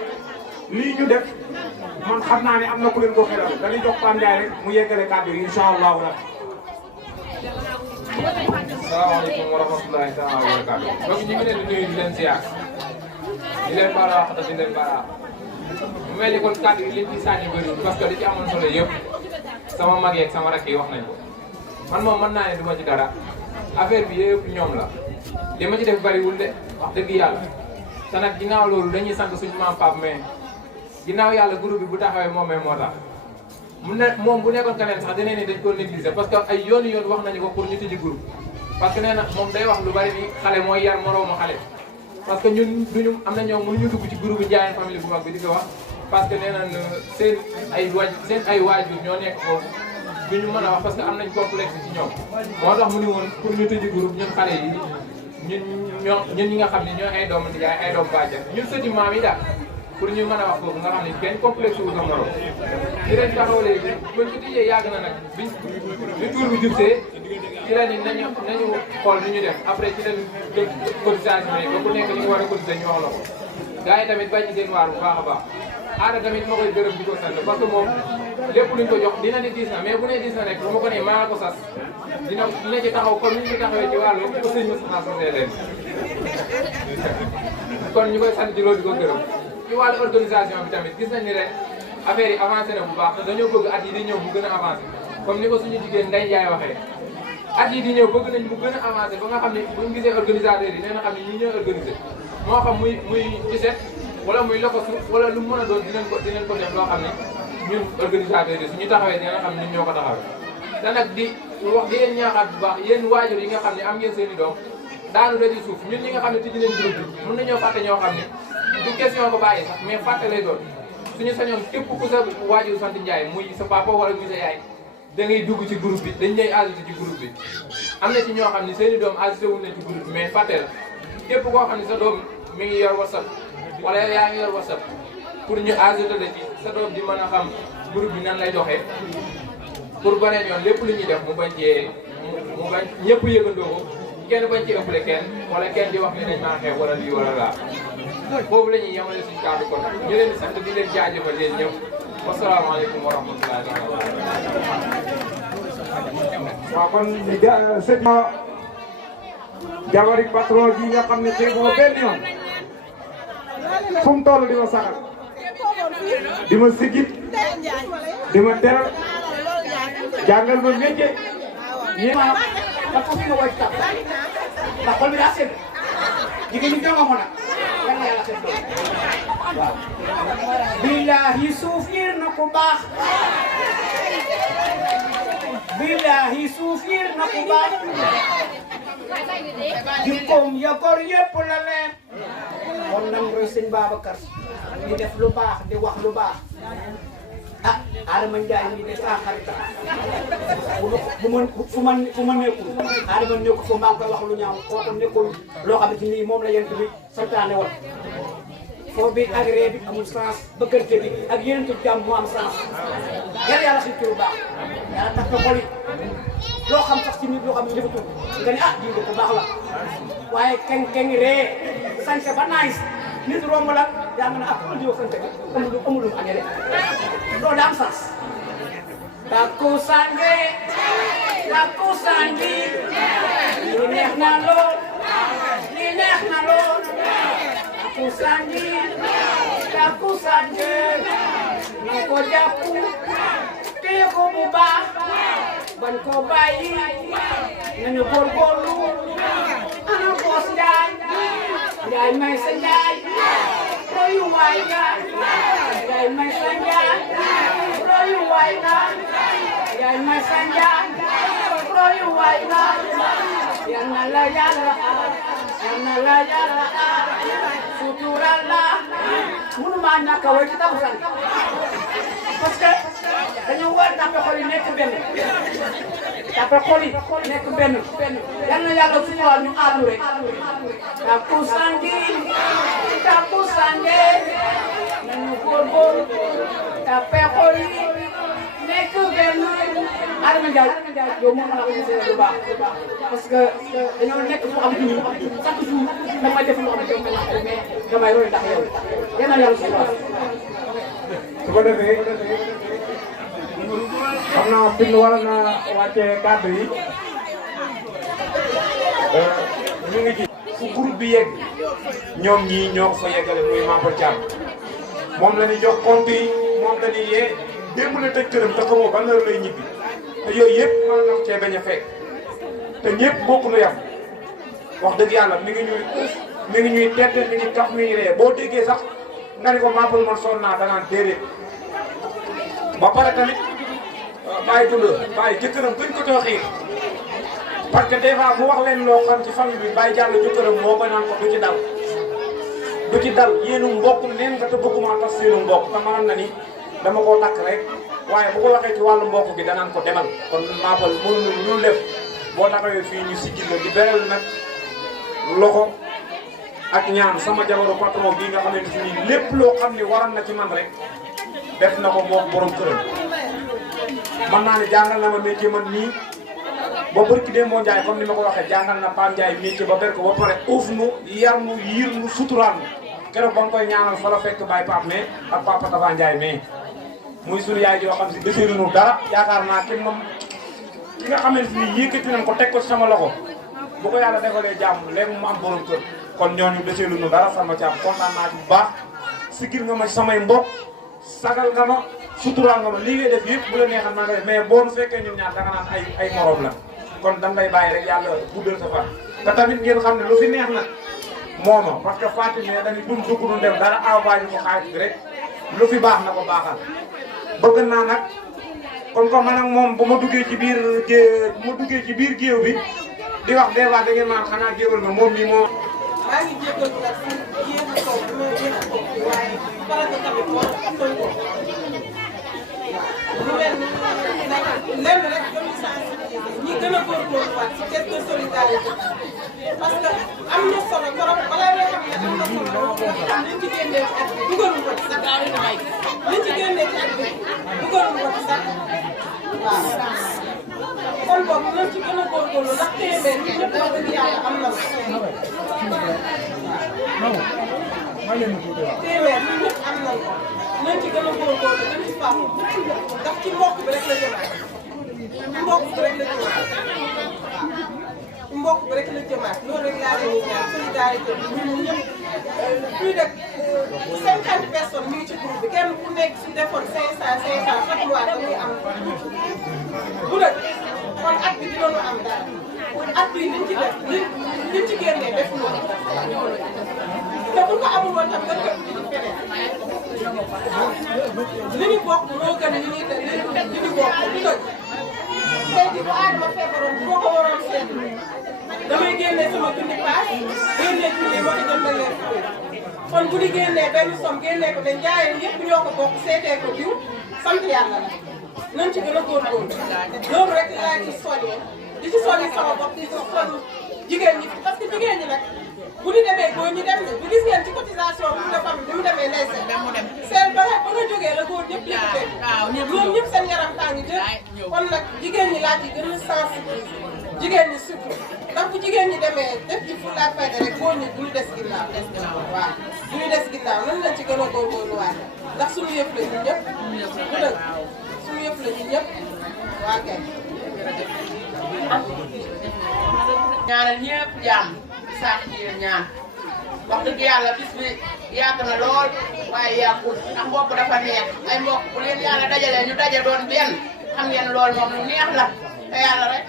lii ñu def man xam naa ne am na ku leen ko xelal dañuy jox Pam Ndiaye rek mu yeggale kàddu yi incha allahu rabbi. salaamaaleykum wa rahmatulahi taala wa barakaatu. donc ñu ngi leen di nuyu di leen ziar di leen baal wax di leen baal mu mel ni kon kàddu yi liñ ci sànni bëri parce que li ci amoon solo yëpp sama mag yeeg sama rakk yi wax nañ ko man moom mën naa ne du ma ci dara affaire bi yëpp ñoom la li ma ci def bëriwul de wax dëgg yàlla te nag ginnaaw loolu dañuy sant suñu maam Pape mais ginnaaw yàlla groupe bi bu taxawee moomee moo tax mu ne moom bu nekkoon keneen sax dinañ ne dañ ko négliger parce que ay yoon wax nañu ko pour ñu tijji groupe parce que nee na moom day wax lu bari ni xale mooy yar moroomu xale parce que ñun duñu am na ñoom mënuñu dugg ci groupe bi Ndiayène famille bu mag bi di ko wax parce que nee na seen ay waajur ñoo nekk foofu duñu mën a wax parce que am nañ complexe ci ñoom moo tax mu ni woon pour ñu tijji groupe ñun xale yi ñun ñi nga xam ne ñooy ay doomu nijaay ay doomu bàjjan ñun sëti maam yi daal pour ñu mën a wax foofu nga xam ne kenn complexe wu sa morom di leen taxaw léegi buñ ko tijjee yàgg na nag bi tour bi jubsee ci la ni nañu xool ni ñu def après ci leen jël cotisation yi ba ku nekk li nga war a cotiser ñu wax la ko gars yi tamit bàyyi seen waar bu baax a baax aada tamit ma koy gërëm di ko sant parce que moom lépp luñ ko jox dina ni diis na mais bu nee diis na rek lu ma ko ne maa ko sas dina ci taxaw comme ni ñu ci taxawee ci wàllu ko sëñ Moussa sasee leen kon ñu koy sant di loolu di ko gërëm ci wàllu organisation bi tamit gis nañ ni rek affaire yi avancé na bu baax te dañoo bëgg at yi di ñëw mu gën a avancé comme ni ko suñu jigéen Ndeye Ndiaye waxee at yi di ñëw bëgg nañ mu gën a avancé ba nga xam ne buñ gisee organisateurs yi dinañ xam ne ñi ñooy organisé moo xam muy gisee wala muy lokosu wala lu mu mën a doon dinañ ko def loo xam ne ñun organisateurs yi suñu taxawee dinañ xam ne ñun ñoo ko taxawee te nag di wax di leen ñaaxaat bu baax yéen waajur yi nga xam ne am ngeen seen i doom daanu dañuy suuf ñun ñi nga xam ne tijji leen groupe bi mën nañoo fàtte ñoo xam ne du question ko bàyyi sax mais fàtte lay doon suñu sañoon képp ku sa waajur sant Ndiaye muy sa papa wala muy sa yaay da ngay dugg ci groupe bi dañ lay ajouté ci groupe bi am na ci ñoo xam ne seen i doom ajouté wuñ nañ ci groupe bi mais fàtte la képp koo xam ne sa doom mi ngi yor WhatsApp wala yaa ngi yor WhatsApp pour ñu ajouté la ci sa doom di mën a xam groupe bi nan lay doxee pour beneen yoon lépp lu ñuy def mu bañ ñëpp yëgandoo ko kenn bañ ci ëppale kenn wala kenn di wax ne dañ maa xew wala lii wala laa boobu la ñuy yemale suñu kàddu kon ñu leen di sant di leen jaajëfal leen ñëpp wasalaamaaleykum wa rahmatullahi waaw kon sëñ ma jabari patron ji nga xam ne xëy moo benn yoon fu mu toll di ma saxal di ma sigit di ma teral jàngal ma métier ñi ma dafa fi nga wàcc tax ndax xol bi daa sedd jigéen ñi jonga mo nag yal na yàlla seen doon waaw billahi suuf yir na ku baax billahi suuf yir na ku baax jikkoom ya gor yépp la leen kon nag roy sëñ Babacar di def lu baax di wax lu baax ah Adama Ndiaye nii de saa xarita fu ma nekkul Adama nekkul fa maa ngi koy wax lu ñaaw kooku nekkul loo xamante ni moom la yent bi santaane woon foo bi ak ree bi amul sens bëggante bi ak yeneen tu jàmm mu am sens yàlla suñu ci lu baax yàlla tax na xol yi loo xam sax ci nit loo xam ne defatul nga ne ah diw ko baax la waaye keng ree sañse ba nice nit romb la yaa ngi ne ah amul jiw sañse bi amul lu mu añee de loolu daa am sens takkusaan bi lii neex na lool takkusaan bi na ko jàpp téye ko bu baax bañ ko bàyyi nañu góorgóorlu ana boos Njaay may sa Njaay royu waay nga Njaay may sa Njaay royu waay nga Njaay may sa Njaay royu waay nga yal na la yàlla yal na la yàlla aar sutural la mënuma ñàkk a woy ci takusaan parce que dañoo war a tàppe xol yi nekk benn tàppe xol yi nekk benn yal na yàlla sutural ñu aar rek takusaan gi nañu góorgóorlu tàppe xol yi nekk benn Adama Ndiaye yow moom la ko gisee lu baax parce que dañoo nekk fu am dund chaque jour damay def lu am dégg nga mais damay roy ndax yow yal na yàlla sutural su ko defee xam naa fi ñu war na wàccee kàddu yi ñu ngi ci fu groupe bi yegg ñoom ñii ñoo ko fa yeggale muy Mamba Thiam moom la ñuy jox compte yi moom la ñuy yee démb la tëj këram te xamoo ban heure lay ñibbi te yooyu yëpp mën na cee bañ a fekk te ñëpp bokk lu yam wax dëgg yàlla mi ngi ñuy tette mi ngi kaf mi ngi ree boo déggee sax nga ni ko Mamba man sonn naa danaan déedéet ba pare tamit bàyyi dund bàyyi jëkkëram gën ko too xiir parce que des fois bu wax leen loo xam ci famille bi bàyyi jàll jëkkëram moo ko naan ko du ci dal yéenu mbokk neen nga te bëgguma tas seenu mbokk te mënoon na ni dama koo takk rek waaye bu ko waxee ci wàllu mbokk gi danaan ko demal kon Mamba mënuñu lu def boo taxawee fii ñu sigil la di beral nag loxo ak ñaan sama jabaru patron bii nga xamante ni lépp loo xam ni waral na ci man rek def na ko moom borom këram man naa ne jàngal na ma métier man nii ba barki Demba Ndiaye comme ni ma ko waxee jàngal na Pam Ndiaye métier ba ber ko ba pare uuf nu yar nu yiir nu suturaal nu keroog ba nga koy ñaanal fa la fekk Baye Pape mais ak Papa Tafa Ndiaye mais muy sunu yaay joo xam si deseelu nu dara yaakaar naa ki moom ki nga xamante ni yëkkati nañ ko teg ko ci sama loxo bu ko yàlla defalee jàmm léegi mu am borom kër kon ñooñu deseelu nu dara sama caam kontaan naa ci bu baax sigil nga ma samay mbokk sagal nga ma suturaal nga ma lii ngay def yëpp bu la neexal naa nga def mais boo fekkee ñun ñaar danga naan ay morom la kon danga lay bàyyi rek yàlla guddal sa fan te tamit ngeen xam ne lu fi neex nag mooma parce que Fatou ne dañu dun dugg du def dara envoyé ko xaalis bi rek lu fi baax na ko baaxal bëgg naa nag kon ko man ak moom bu ma duggee ci biir géew bi di wax des fois da ngeen naan xanaa géewal ma moom mii moo maa ngi jégalu nag si yéen a toog bi ma yéen a toog waaye farata tamit moo tënk ko lu mel ni lenn rek doon sensibiliser ñi gën a góorgóorluwaat si caisse de solidarité parce que am na solo trop balaa ngay xam ne am na solo nga xam liñ ci génnee ci at bi dugalul ko ci sax liñ ci génnee ci at bi dugalul ko ci sax waaw kon boobu nañ ci gën a góorgóorlu ndax téeméer bi ñëpp wax dëgg yàlla am na téeméer bi ñëpp am nañ ko nañ ci gën a góorgóorlu gën ci fàttu ndax ci mbokk bi rek la jëmaat ci mbokk bi rek la jëmaat ci mbokk bi rek la jëmaat loolu rek laa leen di ñaan solidarité bi ñun ñëpp plus de 50 personnes ñu ngi ci groupe bi kenn ku nekk si defoon 500 chaque mois dañuy am bu dëkk kon at bi dinañu am dara at bi liñ ci def liñ ci génnee def loolu te bu ko amul woon tam nga def li ñu feneen li ñu bokk moo gën li ñuy def li ñu bokk li dëkk tey jii bu Adama feebaroon bu ma ko waroon seetlu damay génnee sama junni paas génnee junni ma ko jëndal leen kon bu di génnee benn somme génnee ko dañ jaayee yëpp ñoo ko bokk seetee ko diw sant yàlla la nañ ci gën a góorgóorlu loolu rek laa ci soññee di ci soññi sama bopp di ci soññi jigéen ñi parce que jigéen ñi nag bu ñu demee góor ñi dem ne bu gis ngeen ci cotisation bu de famille bi mu demee lay seen ba nga jógee la góor ñëpp yëppatee ñoom ñëpp seen yaram tàng jër kon nag jigéen ñi laa ci gën a sensibiliser jigéen ñi surtout ndax bu jigéen ñi demee def ci fulla ak fayda rek góor ñi duñu des ginnaaw waaw duñu des ginnaaw nan lañ ci gën a góorgóorluwaat ndax suñu yëf la ñun ñëpp bu dëgg suñu yëf la ñun ñëpp waa kay ñaanal ñëpp jàmm sax ci yéen ñaan wax dëgg yàlla bis bi yàgg na lool waaye yàggul ndax mbokk dafa neex ay mbokk bu leen yàlla dajalee ñu daje doon benn xam ngeen lool moom lu neex la te yàlla rek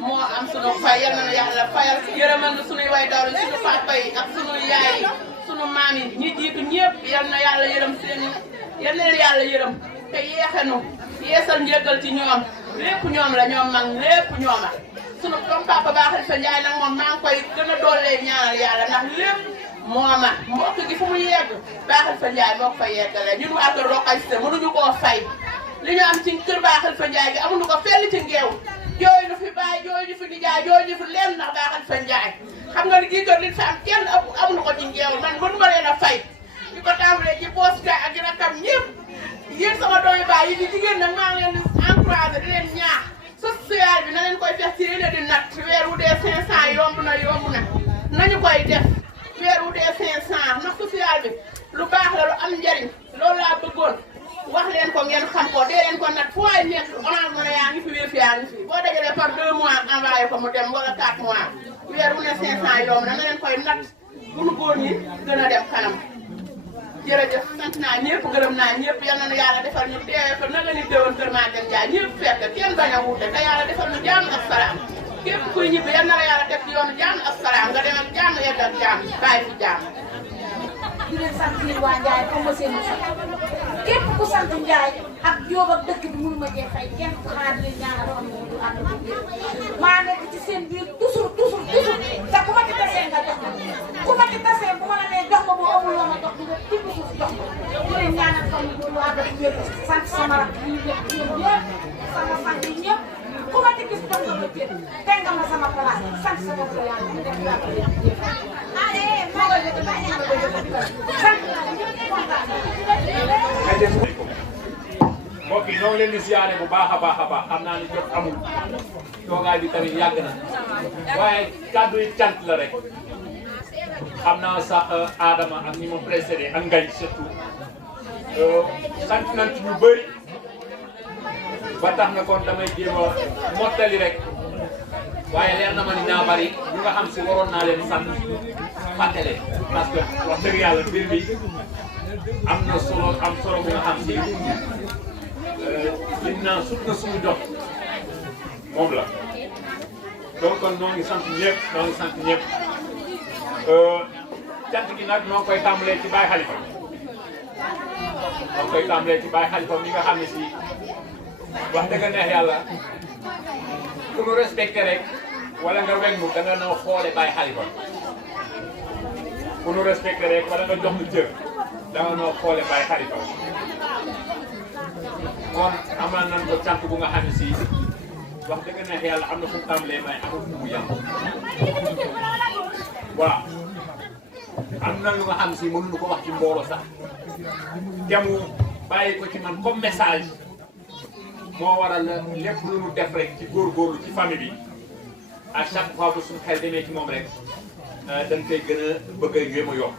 moo am sunu fay yal na yàlla fayal yërëmal na sunuy way dawlu sunu papa yi ak sunu yaay yi sunu maam yi ñi jiitu ñëpp yal na yàlla yërëm seen yal na yàlla yërëm te yeexenu yeesal njëggal ci ñoom lépp ñoom la ñoom mag lépp ñoom la sunu doom papa Ba Khalifa Ndiaye nag moom maa ngi koy gën a doolee ñaanal yàlla ndax lépp mooma mbokk gi fu mu yegg Ba Khalifa Ndiaye moo ko fa yeggale ñun waa kër Rokhaya Cissé mënuñu koo fay li ñu am ci kër Ba Khalifa Ndiaye gi amuñu ko fenn ci ngeew jooy ñu fi bàyyi jooy ñu fi nijaay jooy ñu fi leen ndax Ba Khalifa Ndiaye xam nga ni kii kër li fi am kenn amuñu ko ci ngeew man mënu ma leen a fay di ko tàmbalee ci boos gaay ak rakam ñëpp yéen sama doomi baay yi di jigéen nag maa ngi leen di encouragé di leen ñaax social bi na leen koy def ci yéen di natt weer wu dee 500 yomb na nañu koy def weer wu dee 500 ndax social bi lu baax la lu am njariñ loolu laa bëggoon wax leen ko ngeen xam ko dee leen ko natt fu waay nekk Orange Money yaa ngi fi Wave yaa ngi fi boo dajalee par 2 mois envoyé ko mu dem wala 4 mois weer wu ne 500 yomb na leen koy natt bu nu góor ñi gën a dem kanam jërëjëf sant naa ñëpp gërëm naa ñëpp yal na nu yàlla defal ñu teewee ko na nga ni déwoon kër Maguette Ndiaye ñëpp fekk kenn bañ a wuute te yàlla defal ñu jàmm ak salaam képp kuy ñibbi yal na la yàlla def ci yoonu jàmm ak salaam nga dem ak jàmm yegg ak jàmm bàyyi fi jàmm. di leen sant yéen waa Ndiaye comme ma seen sant képp ku sant Ndiaye ak Jóob ak dëkk bi mënu ma jee fay kenn ku xanaa di leen ñaanal xam ne du ànd ak maa nekk ci seen biir toujours te ku ma ci tasee nga jox ma ku ma ci tasee bu ma la nee jox ma boo amul loo ma jox di nga tibb suuf jox ma di leen ñaanal xam ne du ànd ak yéen sant sama rak yi ñu nekk yéen ñëpp sama sant yi ñëpp ku ma ci gis jox nga ma cër teg nga ma sama place sant sama ko yàlla ñu def yàlla leen jëf maa ngi dëgg maa ngi sant naa ñëpp kontaan mbokk yi ñoo ngi leen di siyaare bu baax a baax xam naa ni jot amul toogaay bi tamit yàgg na waaye kàddu yi cant la rek xam naa sax Adama ak ñi ma précédé ak Ngañ surtout sant nañ ci ñu bëri ba tax na kon damay jéem a mottali rek waaye leer na ma ni naa bari ñu nga xam si waroon naa leen sant fàttale parce que wax dëgg yàlla mbir mi am na solo am solo bu nga xam si lim naa sut na suñu jox moom la donc kon ñoo ngi sant ñëpp cant gi nag noo koy tàmbalee ci Baye Khalifa mi nga xam ne si wax dëgg neex yàlla ku nu respecté rek wala nga weg mu da nga noo xoole Baye Khalifa ku nu respecté rek wala nga jox nu cër da nga noo xoole Baye Khalifa kon amal nañ ko cant bu nga xam ne si wax dëgg neex yàlla am na fu mu tàmbalee may amul fu mu yem waaw am na lu nga xam si mënuñu ko wax ci mbooloo sax te mu bàyyi ko ci man comme message moo waral lépp lu nu def rek ci góorgóorlu ci famille bi à chaque fois que suñu xel demee ci moom rek dañ koy gën a bëgg a jéem a yokk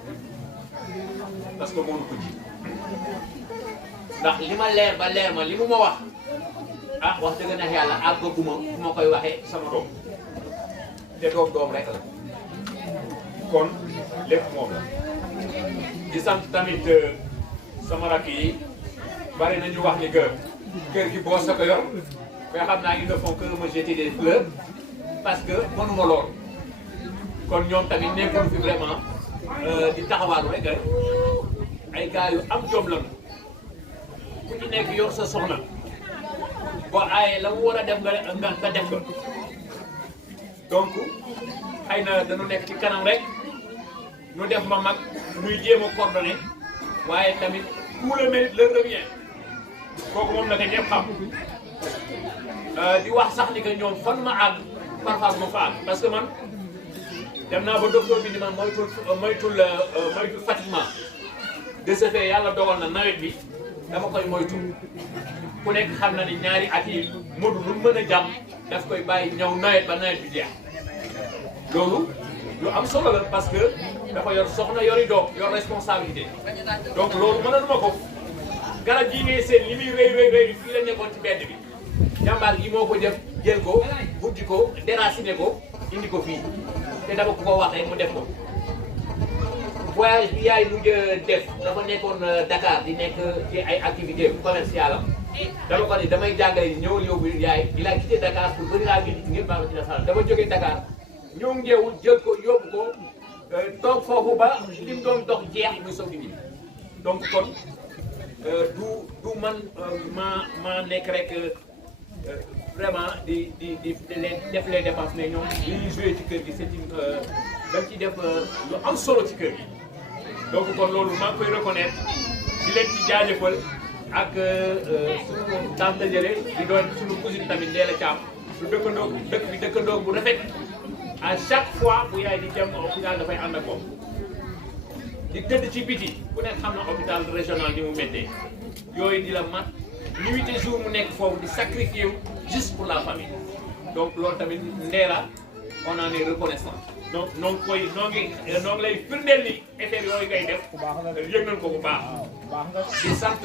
parce que mënu ko ji ndax li ma leer ba leer ma li mu ma wax ah wax dëgg neex yàlla àggaguma fu ma koy waxee sama doom te doom rek la kon lépp moom la di sant tamit sama rakk yi bari nañu wax ni que kër gi boo sa ko yor mais xam naa ils ne font que me jeter des fleurs parce que mënuma lool kon ñoom tamit nekkul fi vraiment di taxawaalu rek ay gars yu am jom lañu ku ci nekk yor sa soxna boo aayee la mu war a def nga def ko donc xëy na dañu nekk ci kanam rek nu def ma mag muy jéem a coordonné waaye tamit tout le mérite leur revient kooku moom naka ñëpp xam di wax sax ni que ñoom fan ma àgg parfois ma fa àgg parce que man dem naa ba docteur bi ni man moytul fatiguement de ce fait yàlla dogal na nawet bi dama koy moytu ku nekk xam na ni ñaari at yi modu lu mën a jàmm daf koy bàyyi ñëw nawet ba nawet bi jeex loolu lu am solo la parce que dafa yor soxna yori doom yor responsabilité donc loolu mënatuma ko garab yi ngay seen li muy rëy fii la nekkoon ci mbedd bi jàmbaar gi moo ko jël ko buddi ko déraciné ko indi ko fii te dama ko wax rek mu def ko voyage bi yaay mujj def dafa nekkoon Dakar di nekk ci ay activité commerciale am dama ko ni damay jàngale ñëwal yow bi yaay il a quitté Dakar pour venir à Guédiawaye ngir baax ci nasaraan dama jógee Dakar ñëw ngeewul jël ko yóbbu ko toog foofu ba li mu doon dox jeex muy soog di ñibbi donc kon du man maa nekk rek vraiment di def les dépenses mais ñoom li ñuy joué ci kër gi c'est une dañ ciy def lu am solo ci kër gi donc kon loolu maa ngi koy reconnaître di leen ci jaajëfal ak suñu tante jële di doon suñu cousine tamit Ndéla Thiam su dëkkandoo dëkk bi dëkkandoo bu rafet à chaque fois bu yaay di dem hôpital dafay ànd ak moom di tëdd ci biti ku nekk xam na hôpital régional ni mu méttee yooyu di la mat nuit et jour mu nekk foofu di sacrifier wu juste pour la famille donc loolu tamit Ndéla on en est reconnaissant donc noo ngi lay firndeel ni effet yooyu ngay def yëg nañ ko bu baax di sant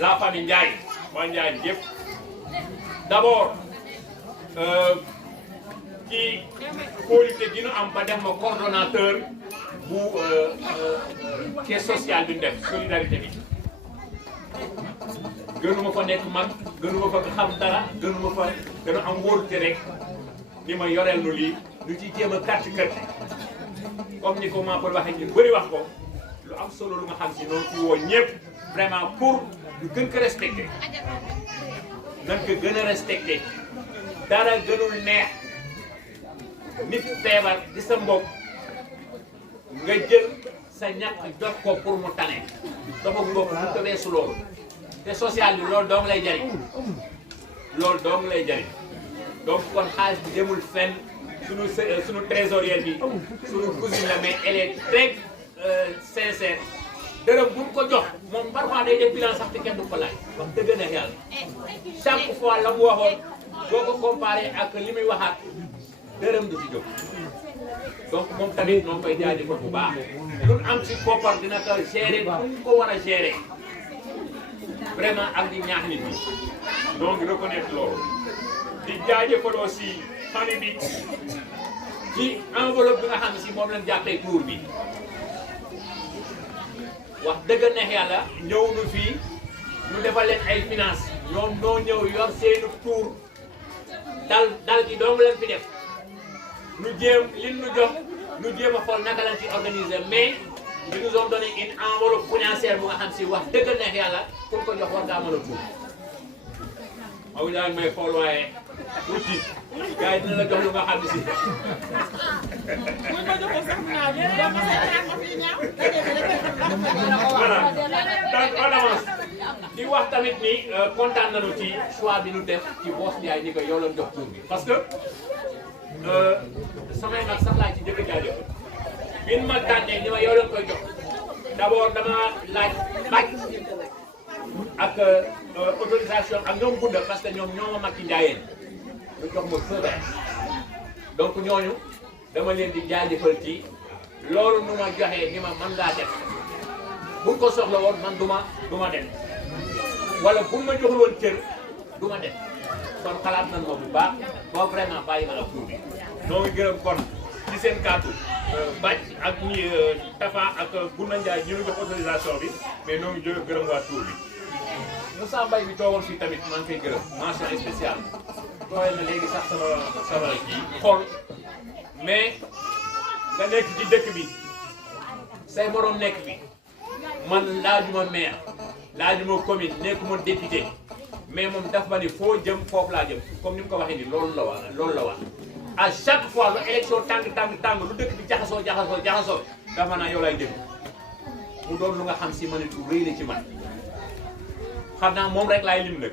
la famille Ndiaye waa Ndiaye yëpp d'abord ci qualité gi ñu am ba def ma coordonnateur bu caisse sociale bi ñu def solidarité bi gënuma fa nekk mag gënuma fa xam dara gënuma fa gën a am wóolute rek ni ma yoreel nu lii lu ci jéem a kàtt comme ni ko maa ko waxee ñu bëri wax ko lu am solo lu nga xam si noonu ci woo ñëpp vraiment pour ñu gën ko respecté nan ko gën a respecté dara gënul neex nit feebar di sa mbokk nga jël sa ñàkk jot ko pour mu tane dafa mbokk mu ko weesu loolu te social bi loolu dong lay jariñ loolu dong lay jariñ donc kon xaalis bi demul fenn suñu trésorière bi suñu cousine la mais elle est très sincère dërëm bu ko jox moom parfois day def bilan sax te kenn du ko laaj wax dëgg na yàlla chaque fois la mu waxoon boo ko comparé ak li muy waxaat dërëm du ci jóg donc moom tamit noo koy jaajëfal bu baax lu am ci koppar dina ko gérer bu ko war a gérer vraiment ak di ñaax nit ñi donc reconnaître loolu di jaajëfal aussi famille bi ci enveloppe bi nga xam ne si moom lañ jàppee tour bi wax dëgg neex yàlla ñëw nu fii ñu defal leen ay finance ñoom noo ñëw yor seenu tour dal ci dong leen fi def ñu jéem liñ ñu jox ñu jéem a xool naka lañ ci organiser mais ils nous ont donné une enveloppe financière bu nga xam si wax dëgg neex yàlla pour ko jox war ngaa mën a tuur Maodo Ndiaye may xool waaye tuuti gars yi dina la jox lu nga xam ne si. voilà donc on avance di wax tamit ni kontaan nañu ci choix bi ñu def ci Boss Ndiaye ni ko yow lañ jox tur bi parce que samay mag sax laa ci njëkk a jaajëf bi ma tànnee ni ma yow lañ koy jox d'abord dama laaj ak autorisation ak ñoom Bunda parce que ñoom ñoo ma mag ci Ndiayeen ñu jox ma feu vert donc ñooñu dama leen di jaajëfal ci loolu nu ma joxee ni ma mën ngaa def buñ ko soxla woon man du ma def wala buñ ma joxul woon cër du ma def kon xalaat nañ ma bu baax boo vraiment bàyyi ma ak tur bi noo ngi gërëm kon ci seen kàddu bàcc ak ñi Tafa ak Bunda Ndiaye ñu ngi jox autorisation bi mais noo ngi jóge gërëm waa tur bi Moussa Mbaye bi toogoon fii tamit maa ngi koy gërëm mention spéciale tooyal na léegi sax sama kii xool mais nga nekk ci dëkk bi say morom nekk bi man laajuma maire laajuma commune nekkuma député mais moom daf ma ni foo jëm foofu laa jëm comme ni mu ko waxee ni loolu la wax à chaque fois lu élection tàng lu dëkk bi jaxasoo dafa naa yow lay déglu mu doon lu nga xam si ma ne lu rëy la ci man xam naa moom rek laay lim nag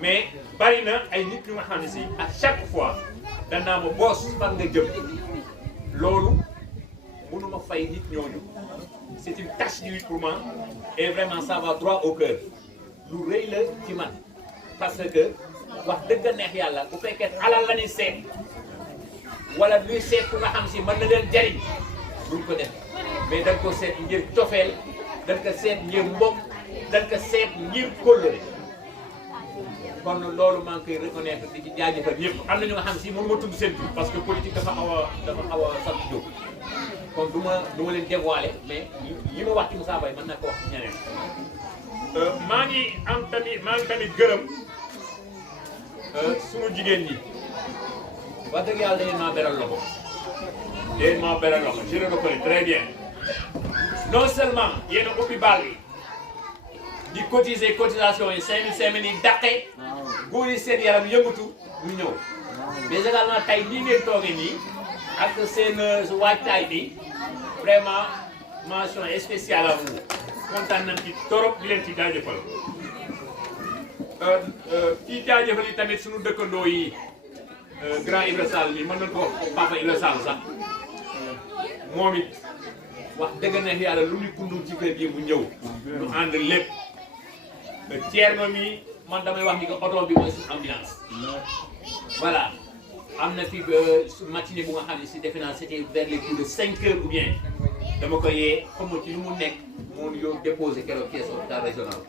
mais bari na ay nit ñu nga xam ne si à chaque fois danaa ma Boss fan nga jëm loolu mënuma fay nit ñooñu c'est une tâche d'huile pour moi et vraiment ça va droit au cœur lu rëy la ci man parce que wax dëgg neex yàlla bu fekkee alal la ñuy seet wala luy seet ku nga xam si mën na leen jariñ duñ ko def mais dañ ko seet ngir cofeel dañ ko seet ngir mbokk dañ ko seet ngir kóllëre kon loolu maa ngi koy reconnaître di ci jaajëfal ñëpp am na ñu nga xam si mënu ma tudd seen tur parce que politique dafa xaw a sant jóg kon du ma leen dévoiler mais li ma wax ci Moussa Mbaye mën naa ko wax ci ñeneen maa ngi tamit gërëm sunu jigéen ñi wax dëgg yàlla dañu maa beral loxo je le reconnais très bien non seulement yéen a ubbi baal yi di cotisation yi 5000 yi dàqe góor yi seen yaram yëngatu ñu ñëw mais également tey nii ngeen toogee nii ak seen waajtaay bi vraiment mention spéciale à vous kontaan nañ ci torop di leen ci jaajëfal ci jaajëfal yi tamit suñu dëkkandoo yi grand Ibra Sall bi mën nañ ko wax papa Ibra Sall sax moom it wax dëgg neex yàlla lu ñu kundu ci kër gi mu ñëw ñu ànd lépp Thierno mi man damay wax ni que oto bi mooy suñu ambulance voilà am na fi matinée bu nga xam ne si defe naa c'était vers les coups de 5 heures ou bien dama ko yee xamul ci lu mu nekk moo ñu yow déposé keroog caisse hôpital régional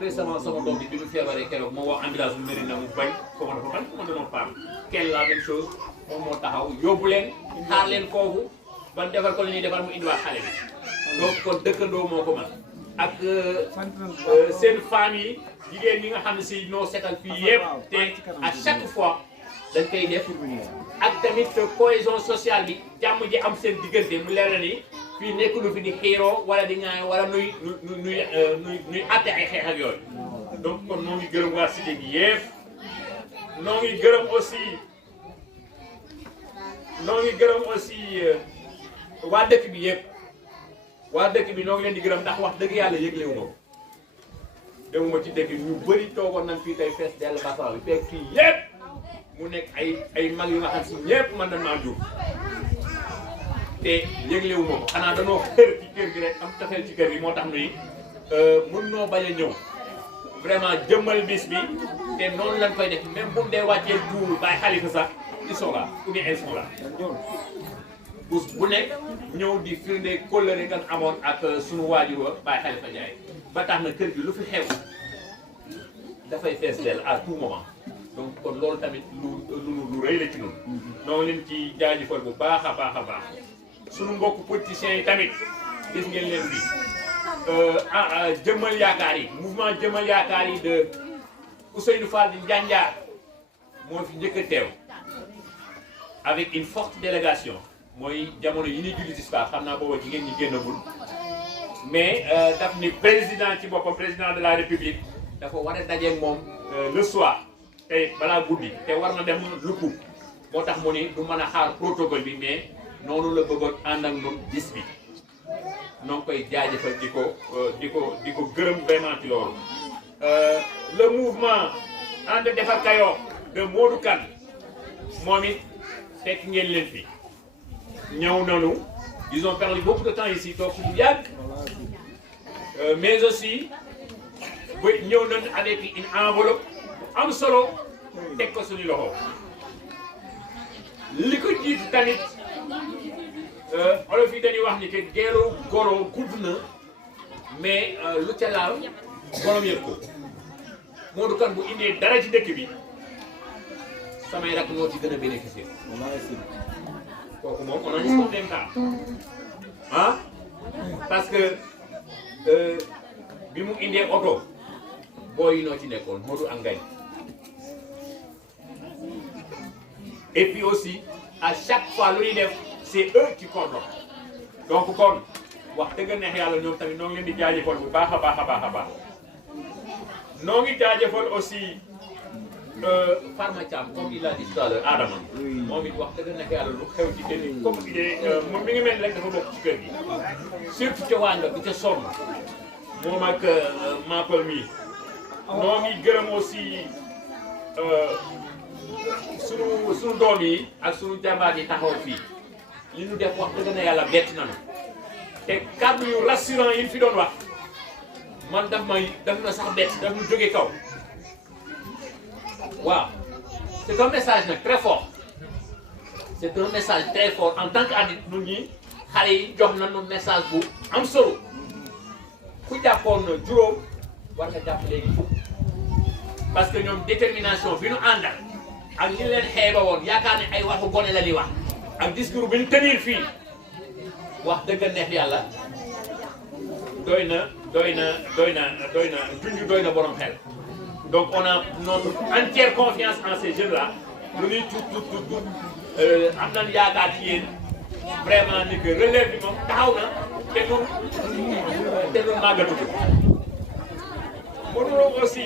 récemment sama doom bi ñu feebaree keroog moo wax ambulance bu mairie na mu bañ ko ma dafa bañ ko ma danoon paam kenn la même chose moom moo taxaw yóbbu leen xaar leen foofu ban defar ko li ñuy defar mu indiwaat xale bi donc kon dëkkandoo moo ko man ak seen famille jigéen ñi nga xam ne si ñoo setal fii yëpp te à chaque fois dañ koy def ak tamit cohésion sociale bi jàmm ji am seen diggante mu leer na ni fii nekk lu fi di xiiroo wala di ŋaay wala nuy atte ay xeex ak yooyu donc kon noo ngi gërëm waa cité bi yëpp noo ngi gërëm aussi waa dëkk bi yëpp waa dëkk bi noo ngi leen di gërëm ndax wax dëgg yàlla yëglewu ma ko demuma ci dëkk ñu bëri toogoon nañ fii tey fees dell basal bi fekk fii yëpp mu nekk ay mag yu nga xam si ñëpp mën nañ maa jur te yëglewu ma ko xanaa danoo xër ci kër gi rek am tafeel ci kër gi moo tax nuy mën noo bañ a ñëw vraiment jëmmal bis bi te noonu lañ koy def même bu mu dee wàccee duul bàyyi xalifa sax ils sont là ou bien elles sont là bu nekk ñëw di firnde kóllëre nga amoon ak sunu waajur wa bàyyi xalifa Ndiaye ba tax na kër gi lu fi xew dafay fees dell à tout moment donc kon loolu tamit lu rëy la ci ñun noo ngi leen ci jaajëfal bu baax a baax a baax sunu mbokk politiciens yi tamit gis ngeen leen bi jëmmal yaakaar yi mouvement jëmmal yaakaar yi de Ousseynou Fall di Njanjaar moo fi njëkk a teew avec une forte délégation mooy jamono yi ñuy julli tisbaar xam naa booba jigéen ñi génnagul mais daf ni président ci boppam président de la république dafa war a dajeeg moom le soir tey balaa guddi te war na dem lukku moo tax mu ni du mën a xaar protocole bi mais noonu la bëggoon ànd ak ñun bis bi noo ngi koy jaajëfal di ko gërëm vraiment ci loolu le mouvement ànd defar Kayoor de Modou Kane moom it fekk ngeen leen fi ñëw nañu ils ont perdu beaucoup de temps ici toog suñu yàgg mais aussi ba ñëw nañu avec une enveloppe am solo teg ko suñu loxo li ko jiitu tamit olof yi dañuy wax ni que geeru goro gudd na mais lu ca laal borom yëg ko Modou Kane bu indee dara ci dëkk bi samay rakk ñoo ci gën a bénéficier kooku moom on a une certaine cas ah parce que bi mu indee oto booy yi noo ci nekkoon Modou ak Ngagne et puis aussi à chaque fois lu ñuy def c'est eux qui coordonnent donc kon wax dëgg neex yàlla ñoom tamit noo ngi leen di jaajëfal bu baax a baax a baax a baax noo ngi jaajëfal aussi Farma Thiam comme il a dit tout à l'heure Adama moom it wax dëgg neex yàlla lu xew ci kër gi comme moom mi ngi mel rek dafa bokk ci kër gi surtout ca waa nga bi ca sonn moom ak Mapal mi noo ngi gërëm aussi sunu doom yi ak sunu jàmbaar yi taxaw fii li ñu def wax dëgg na yàlla bett nañu te kàddu yu rassurant yi ñu fi doon wax man daf na sax bett daf ñu jóge kaw waaw c'est un message nag très fort c'est un message très fort en tant qu'adulte ñun ñi xale yi jox nañu message bu am solo ku jàppoon juróom war nga jàpp léegi fukk parce que ñoom détermination bi ñu àndal ak ñi leen xeeba woon yaakaar ne ay waxu gone la di wax ak discours bi ñu tenir fii wax dëgg neex yàlla doy na junj doy na borom xel donc on a notre entière confiance en ces jeunes là lu ñuy tuut am nañu yaakaar ci yéen vraiment ni que relève bi moom taxaw na te nun màggatu ko mënuloo aussi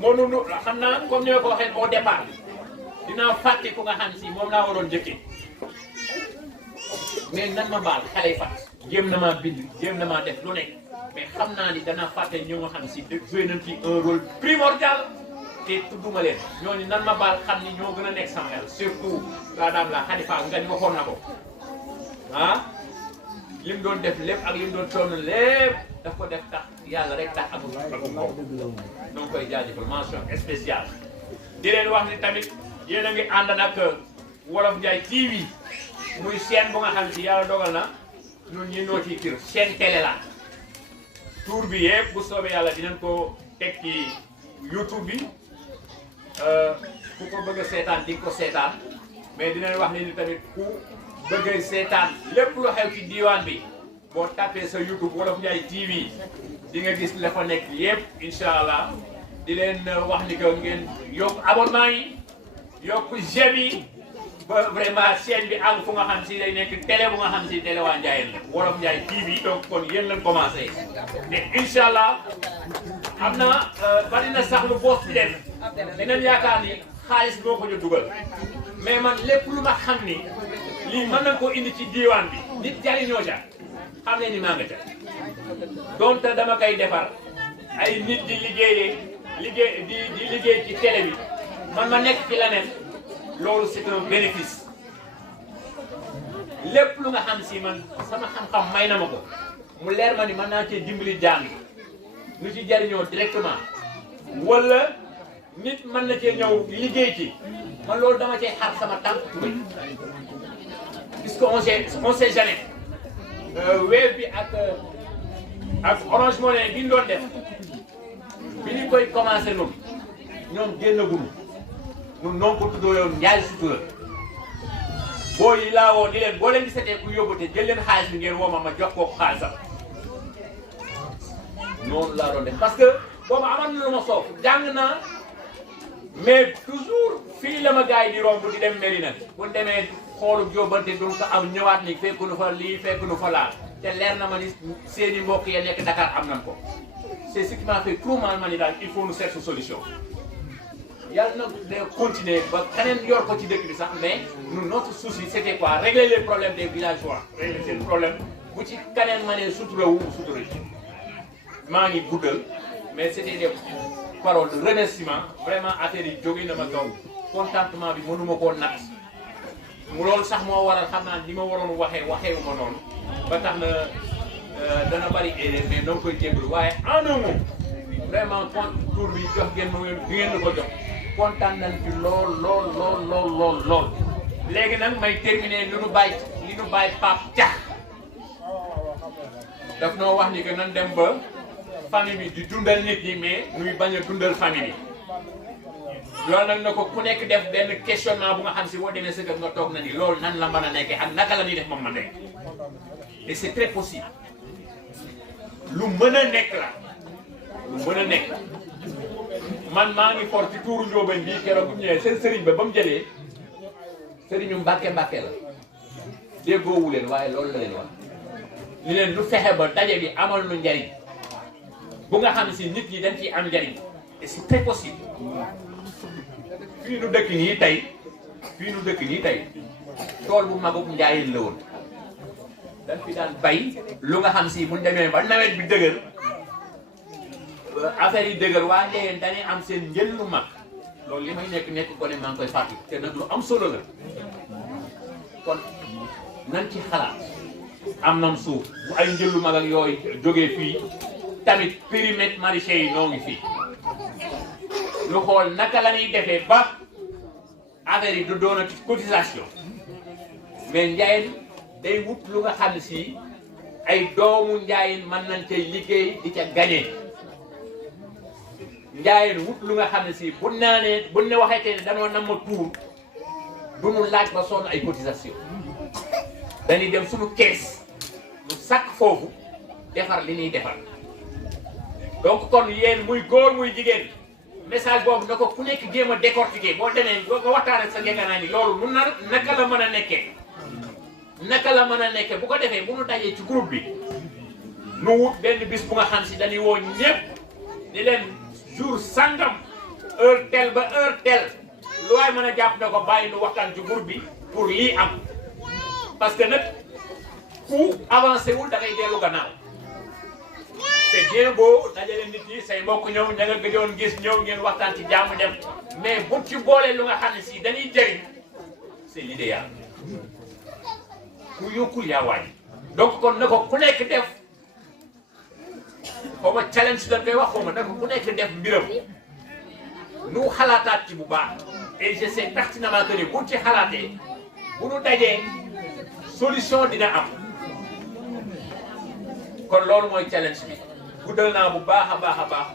mënuñu xam naa comme ni ma ko waxee au départ dinaa fàtte ku nga xam si moom laa waroon njëkkee mais nan ma baal xale yi fàtt jéem na maa bind jéem na maa def lu nekk mais xam naa ni dana fàtte ñu nga xam si joué nañ ci un rôle primordial te tudduma leen ñooñu nan ma baal xam ni ñoo gën a nekk sama xel surtout la dame la Khady Fall nga ni waxoon na ko ah lim doon def lépp ak lim doon sonn lépp daf ko def tax yàlla rek tax amul ko donc koy jaajëfal mention spéciale di leen wax ni tamit yéen a ngi ànd nag Wolof Ndiaye TV muy chaîne bu nga xam si yàlla dogal na ñun ñi noo ciy kër chaîne télé la tour bi yëpp bu soobee yàlla dinañ ko teg ci YouTube bi ku ko bëgg a seetaan di nga ko seetaan mais dinañ wax ni tamit ku bëgg a seetaan lépp lu xew ci diwaan bi boo tapé sa YouTube Wolof Ndiaye TV di nga gis la fa nekk yëpp incha allah di leen wax ni que ngeen yokk abonnement yi yokk j'aime yi ba vraiment chaîne bi àgg fu nga xam si day nekk télé bu nga xam si télé waa Ndiayeen la Wolof Ndiaye TV donc kon yéen lañ commencé te incha allah am na bari na sax lu boos di def dinañ yaakaar ni xaalis moo ko ñu dugal mais man lépp lu ma xam ni lii mën nañ ko indi ci diwaan bi nit jariñoo ca xam ne ni maa nga ca donte dama koy defar ay nit di liggéey ci télé bi man ma nekk ci leneen loolu c'est un bénéfice lépp lu nga xam si man sama xam-xam may na ma ko mu leer ma ni mën naa cee dimbali jaam yi ñu ci jariñoo directement wala nit mën na cee ñëw liggéey ci man loolu dama cee xar sama tànk tubéy puisque on sait jamais Wave bi ak Orange Money bi ñu doon def bi ñu koy commencé noonu ñoom génnaguñu ñun noonu ko tuddoo yoon Ndiaye Sutura boo yi laa woo ni leen boo leen di setee ku yóbbate jël leen xaalis bi ngeen woo ma jox ko xaalisam noonu laa doon def parce que boobu amoon na lu ma soof jàng naa mais toujours fii la ma gars yi di romb di dem Mérina bu demee xoolu jóobante duñ ko am ñëwaat ni fekk nu fa lii fekk nu fa laa te leer na ma ni seeni mbokk ya nekk Dakar am nañ ko c'est ce qui m'a fait trop mal ma ni daal il faut nous chercher solution yàlla na de continuer ba keneen yor ko ci dëkk bi sax mais nous notre souci c'était quoi régler les problèmes des villageois régler seen problème bu ci keneen ma ne sutura wu sutura yi maa ngi guddal mais c'était des paroles de remerciement vraiment affaire yi jóge na ma gaw contentement bi mënuma koo natt mu loolu sax moo waral xam naa ni ma waroon waxeewu ma noonu ba tax na dana bari erreur mais noo koy jégalu waaye en un mot vraiment tour bi jox ngeen ma ngeen ko jox kontaan nañ ci lool léegi nag may terminer li nu bàyyi Pape Dia daf noo wax ni que nan dem ba famille bi di dundal nit ñi mais nuy bañ a dundal famille bi loolu nag na ko ku nekk def benn questionnement bu nga xam si boo demee sa kër nga toog na ni loolu nan la mën a nekkee ak naka la ñuy def moom ma nekk et c'est très possible lu mën a nekk la lu mën a nekk man maa ngi for ci tuuru Njóobeen bii keroog bu ñëwee seen sëriñ ba mu jëlee sëriñu Mbàkke la déggoowu leen waaye loolu la leen wax ni leen lu fexe ba daje bi amal nu njariñ bu nga xam si nit ñi dañ ciy am njariñ et c'est très possible fii nu dëkk nii tey tool bu magum Njaayeen la woon dañ fi daan bay lu nga xam si buñ demee ba nawet bi dëgër affaire yi dëgër waa Njaayeen dañuy am seen njël lu mag loolu li may nekk ko ne maa ngi koy fàttali te nag lu am solo la kon nañ ci xalaat am nam suuf bu ay njël lu mag ak yooyu jógee fii tamit périmètre maraîcher yi ñoo ngi fii ñu xool naka la ñuy defee ba affaire yi du doonati cotisation mais Njaayeen day wut lu nga xam si ay doomu Njaayeen mën nañ cay liggéey di ca gagné Njaayeen wut lu nga xam ne si bu ne waxee ne danoo nam ma tuur du ñu laaj ba sonn ay cotisation dañuy dem suñu kees ñu sàkk foofu defar li ñuy defar donc kon yéen muy góor muy jigéen message boobu na ko ku nekk jéem a décortiquer boo demee nga waxtaan ak sa ngeganaa ni loolu mun na naka la mën a nekkee bu ko defee bu ñu dajee ci groupe bi nu wut benn bis bu nga xam si dañuy woo ñëpp di leen jour sangam heure tel ba heure tel lu waay mën a jàpp na ko bàyyi nu waxtaan ci groupe bi pour lii am parce que nag ku avancé wul da ngay dellu gannaaw c'est bien beau dajale nit yi say mbokk ñëw ña nga gëjoon gis ñëw ngeen waxtaan ci jàmm dem mais bu ci boolee lu nga xam ne si dañuy jëriñ c'est l'idéal ku yokkul yaa wàññi donc kon na ko ku nekk def xaw ma challenge dañ koy wax xaw ma na ko ku nekk def mbiram nu xalaataat ci bu baax et je sais pertinemment que ni bu ci xalaatee bu nu dajee solution dina am kon loolu mooy challenge bi guddal naa bu baax a baax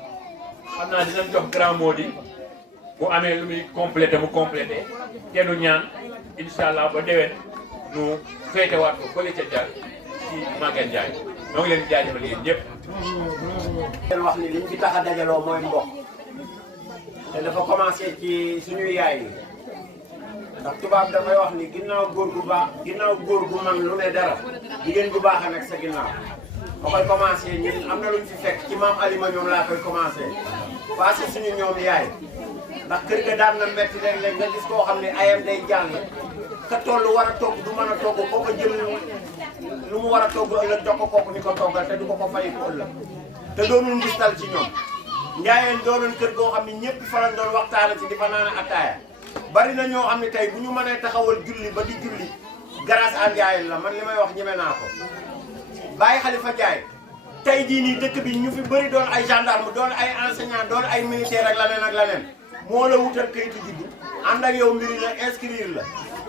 xam naa dinañ jox grand mot di bu amee lu muy complété mu complété te nu ñaan incha allah ba déwén nu féetewaat ko fële ca Diagne ci Maguette Ndiaye ñoo ngi leen di jaajëfal yéen ñëpp. leen wax ni liñ fi tax a dajaloo mooy mbokk te dafa commencé ci suñuy yaay yi ndax tubaab dafay wax ni ginnaaw góor gu baax ginnaaw góor gu man lu ne dara jigéen gu baax a nekk sa ginnaaw ba koy commencé ñun am na luñ fi fekk ci maam Alima ñoom laa koy commencé passé suñu ñoom yaay ndax kër ga daan na metti léeg-léeg nga gis koo xam ne ayam day jàng ka toll war a togg du mën a togg koo ko jël lu mu war a togg ëllëg jox ko kooku ni ko toggal te du ko fay ko ëllëg te doonul ngistal ci ñoom njaayeen doonoon kër goo xam ne ñëpp fa lañ doon waxtaane ci di fa naan ataaya bari na ñoo xam ne tey bu ñu mënee taxawal julli ba di julli grâce à njaayeen la man li may wax ñeme naa ko Baye Khalifa Ndiaye tey jii nii dëkk bi ñu fi bëri doon ay gendarme doon ay enseignant doon ay militaire ak leneen moo la wutal kayitu juddu ànd ak yow Mérina inscrire la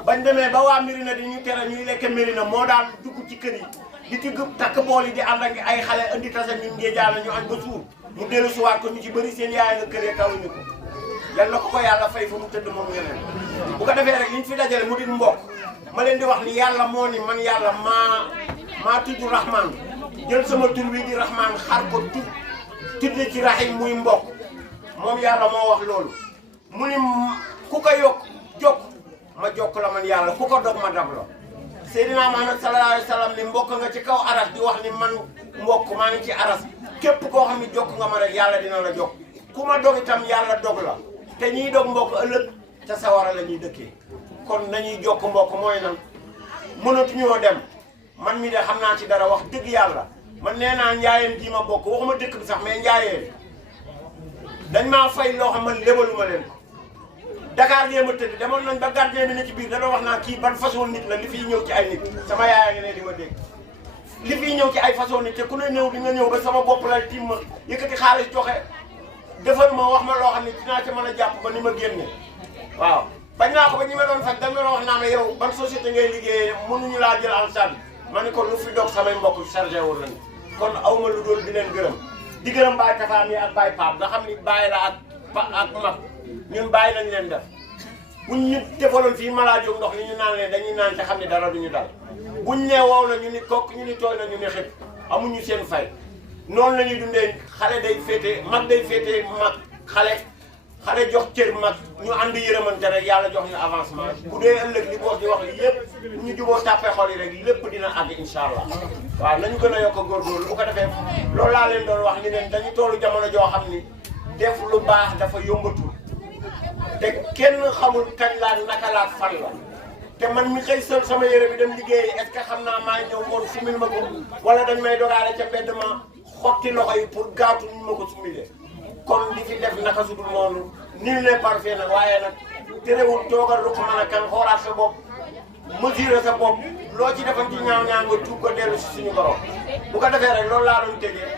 bañ demee ba waa Mérina di ñu tere ñuy lekk Mérina moo daan dugg ci kër yi di tigg takk bool yi di ànd ak ay xale indi tasa ñu ngee jaala ñu añ ba suur mu dellu siwaat ko ñu ci bëri seen yaay nga këree tawuñu ko yal na ko yàlla fay fa mu tëdd moom yeneen bu ko defee rek liñ fi dajale mu di mbokk ma leen di wax ni yàlla moo ni man yàlla maa tudd Rahman jël sama tur wi di Rahman xar ko tudde ci Rahim muy mbokk moom yàlla moo wax loolu mu ni ku ko yokk jokk ma jokk la man yàlla ku ko dog ma dab la Seydina Muhammad sallallahu alayhi wa sallam ni mbokk nga ci kaw aras di wax ni man mbokk maa ngi ci aras képp koo xam ne jokk nga ma rek yàlla dina la jokk ku ma dog itam yàlla dog la te ñiy dog mbokk ëllëg ca sawara la ñuy dëkkee kon nañuy jokk mbokk mooy nan mënatuñoo dem man mi de xam naa ci dara wax dëgg yàlla man nee naa njaayeen gii ma bokk waxuma dëkk bi sax mais njaayeen dañ maa fay loo xam man lébaluma leen ko Dakar gee ma tëdd demoon nañ ba gardien bi ne ci biir da doon wax naa kii ban façon nit la li fiy ñëw ci ay nit sama yaaya ngi ne di ma dégg li fiy ñëw ci ay façon nit te ku ne ñëw di nga ñëw ba sama bopp la tiim ma yëkkati xaalis joxe defal ma wax ma loo xam ne dinaa ci mën a jàpp ba ni ma génne waaw bañ naa ko ba ñi ma doon faj dañ ma doon wax naa ma yow ban société ngay liggéeyee mënuñu laa jël en charge ma ne ko lu fi doog samay mbokk chargé wul lañu kon awma lu dool di leen gërëm di gërëm Baye Tafa mi ak Baye Pape nga xam ni Baye la ak mag ñun Baye lañ leen def buñ ñu defaloon fii malaajo ndox li ñu naan leen dañuy naan te xam ne dara duñu dal buñ nee wow na ñu ni kokk ñu ni tooy na ñu ni xëpp amuñu seen fay noonu la ñuy dundee xale day féete mag xale jox cër mag ñu ànd yërëmante rek yàlla jox ñu avancement bu dee ëllëg li boos di wax li lépp ñu juboo tàppee xol yi rek lépp dina àgg incha allah waaw nañu gën a yokk a góorgóorlu bu ko defee loolu laa leen doon wax ni leen dañu toolu jamono joo xam ni def lu baax dafa yombatul te kenn xamul kañ laa naka laa fan la te man mi xëy sol sama yére bi dem liggéey est ce que xam naa maa ñëw woon sumil ma ko wala dañ may dogaale ca mbedd ma xotti loxo yi pour gaatu ñu ma ko sumilee kon di fi def naka sudul noonu nul n'est parfait nag waaye nag terewul toogal lu ko mën a kan xoolaat sa bopp mesurer sa bopp loo ci defan ci ñaaw ñaaw nga tuub ko dellu si suñu borom bu ko defee rek loolu laa doon tëjee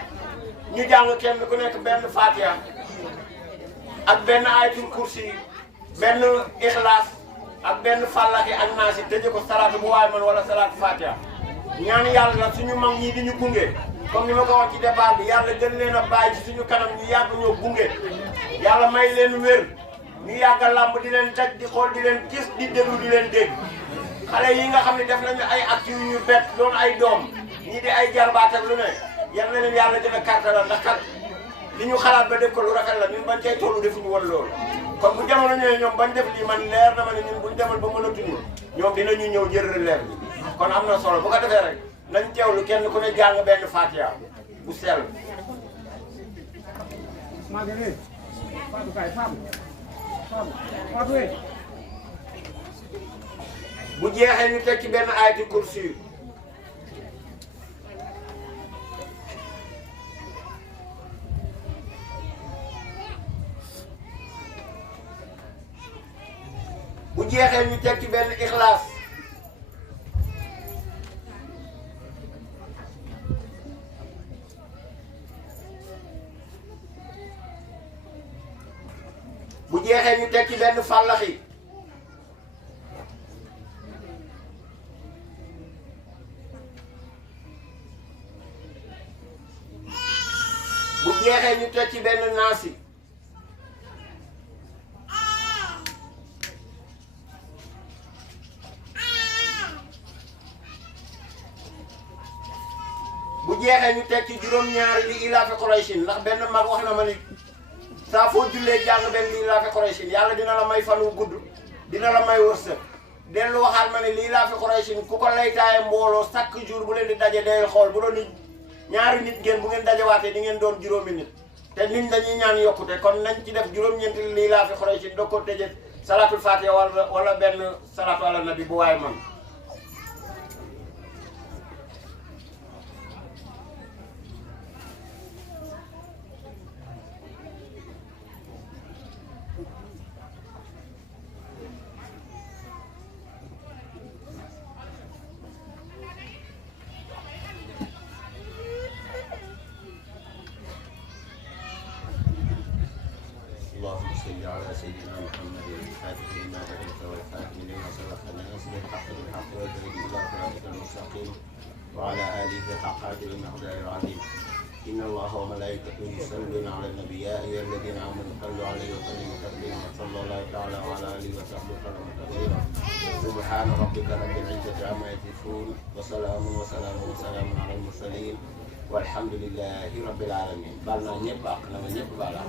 ñu jàng kenn ku nekk benn Fatiha ak benn ayatul kursi benn Ixlaas ak benn Fàllaxi ak Naasi tëje ko salaatu bu waay man wala salaatu Fatiha ñaan yàlla suñu mag ñii di ñu gunge comme ni ma ko wax ci départ bi yàlla gën leen a bàyyi ci suñu kanam ñu yàgg ñoo gunge yàlla may leen wér ñu yàgg a làmb di leen daj di xool di leen gis di déglu di leen dégg xale yi nga xam ne def nañu ay actes yu ñu bett doon ay doom ñii di ay jarbaat ak lu ne yal na leen yàlla gën a kàttanal ndax kat li ñu xalaat ba def ko lu rafet la ñun bañ cay tollu defuñu woon loolu kon bu jamono ñëwee ñoom bañ def lii man leer na ma ne ñun buñ demal ba mënatuñu ñoom dinañu ñëw jël relève bi kon am na solo bu ko defee rek nañ teewlu kenn ku ne jàng benn Fatiha bu sell bu jeexee ñu teg ci benn ayati kursi bu jeexee ñu teg ci benn ixlaas bu jeexee ñu teg ci benn fàllaxi bu jeexee ñu teg ci benn naasi bu jeexee ñu teg ci juróom-ñaari li ilaafi Qurayshin ndax benn mag wax na ma ni saa foo jullee jàng benn li ilaafi Qurayshin yàlla dina la may fan wu gudd dina la may wërsëg dellu waxaat ma ne li ilaafi Qurayshin ku ko laytaaye mbooloo chaque jour bu leen di daje day xool bu doon ñaari nit ngeen bu ngeen dajewaatee di ngeen doon juróomi nit te nit dañuy ñaan yokkute kon nañ ci def juróom-ñeenti li ilaafi Qurayshin doo ko tëjee salaatul faatiha wala benn salaatu ala nabi bu waaye man اللهم صل على سيدنا محمد الفاتح لما أغلق والخاتم لما سبق الناس بالحق بالحق والهدي إلى صراطك المستقيم وعلى آله حق قدر المقدار العظيم إن الله وملائكته يصلون على النبي يا أيها الذين آمنوا صلوا عليه وسلموا تسليما صلى الله تعالى وعلى آله وصحبه وسلم تسليما سبحان ربك رب العزة عما يصفون وسلام على المرسلين والحمد لله رب العالمين. بالنا ñepp ak na ñepp bala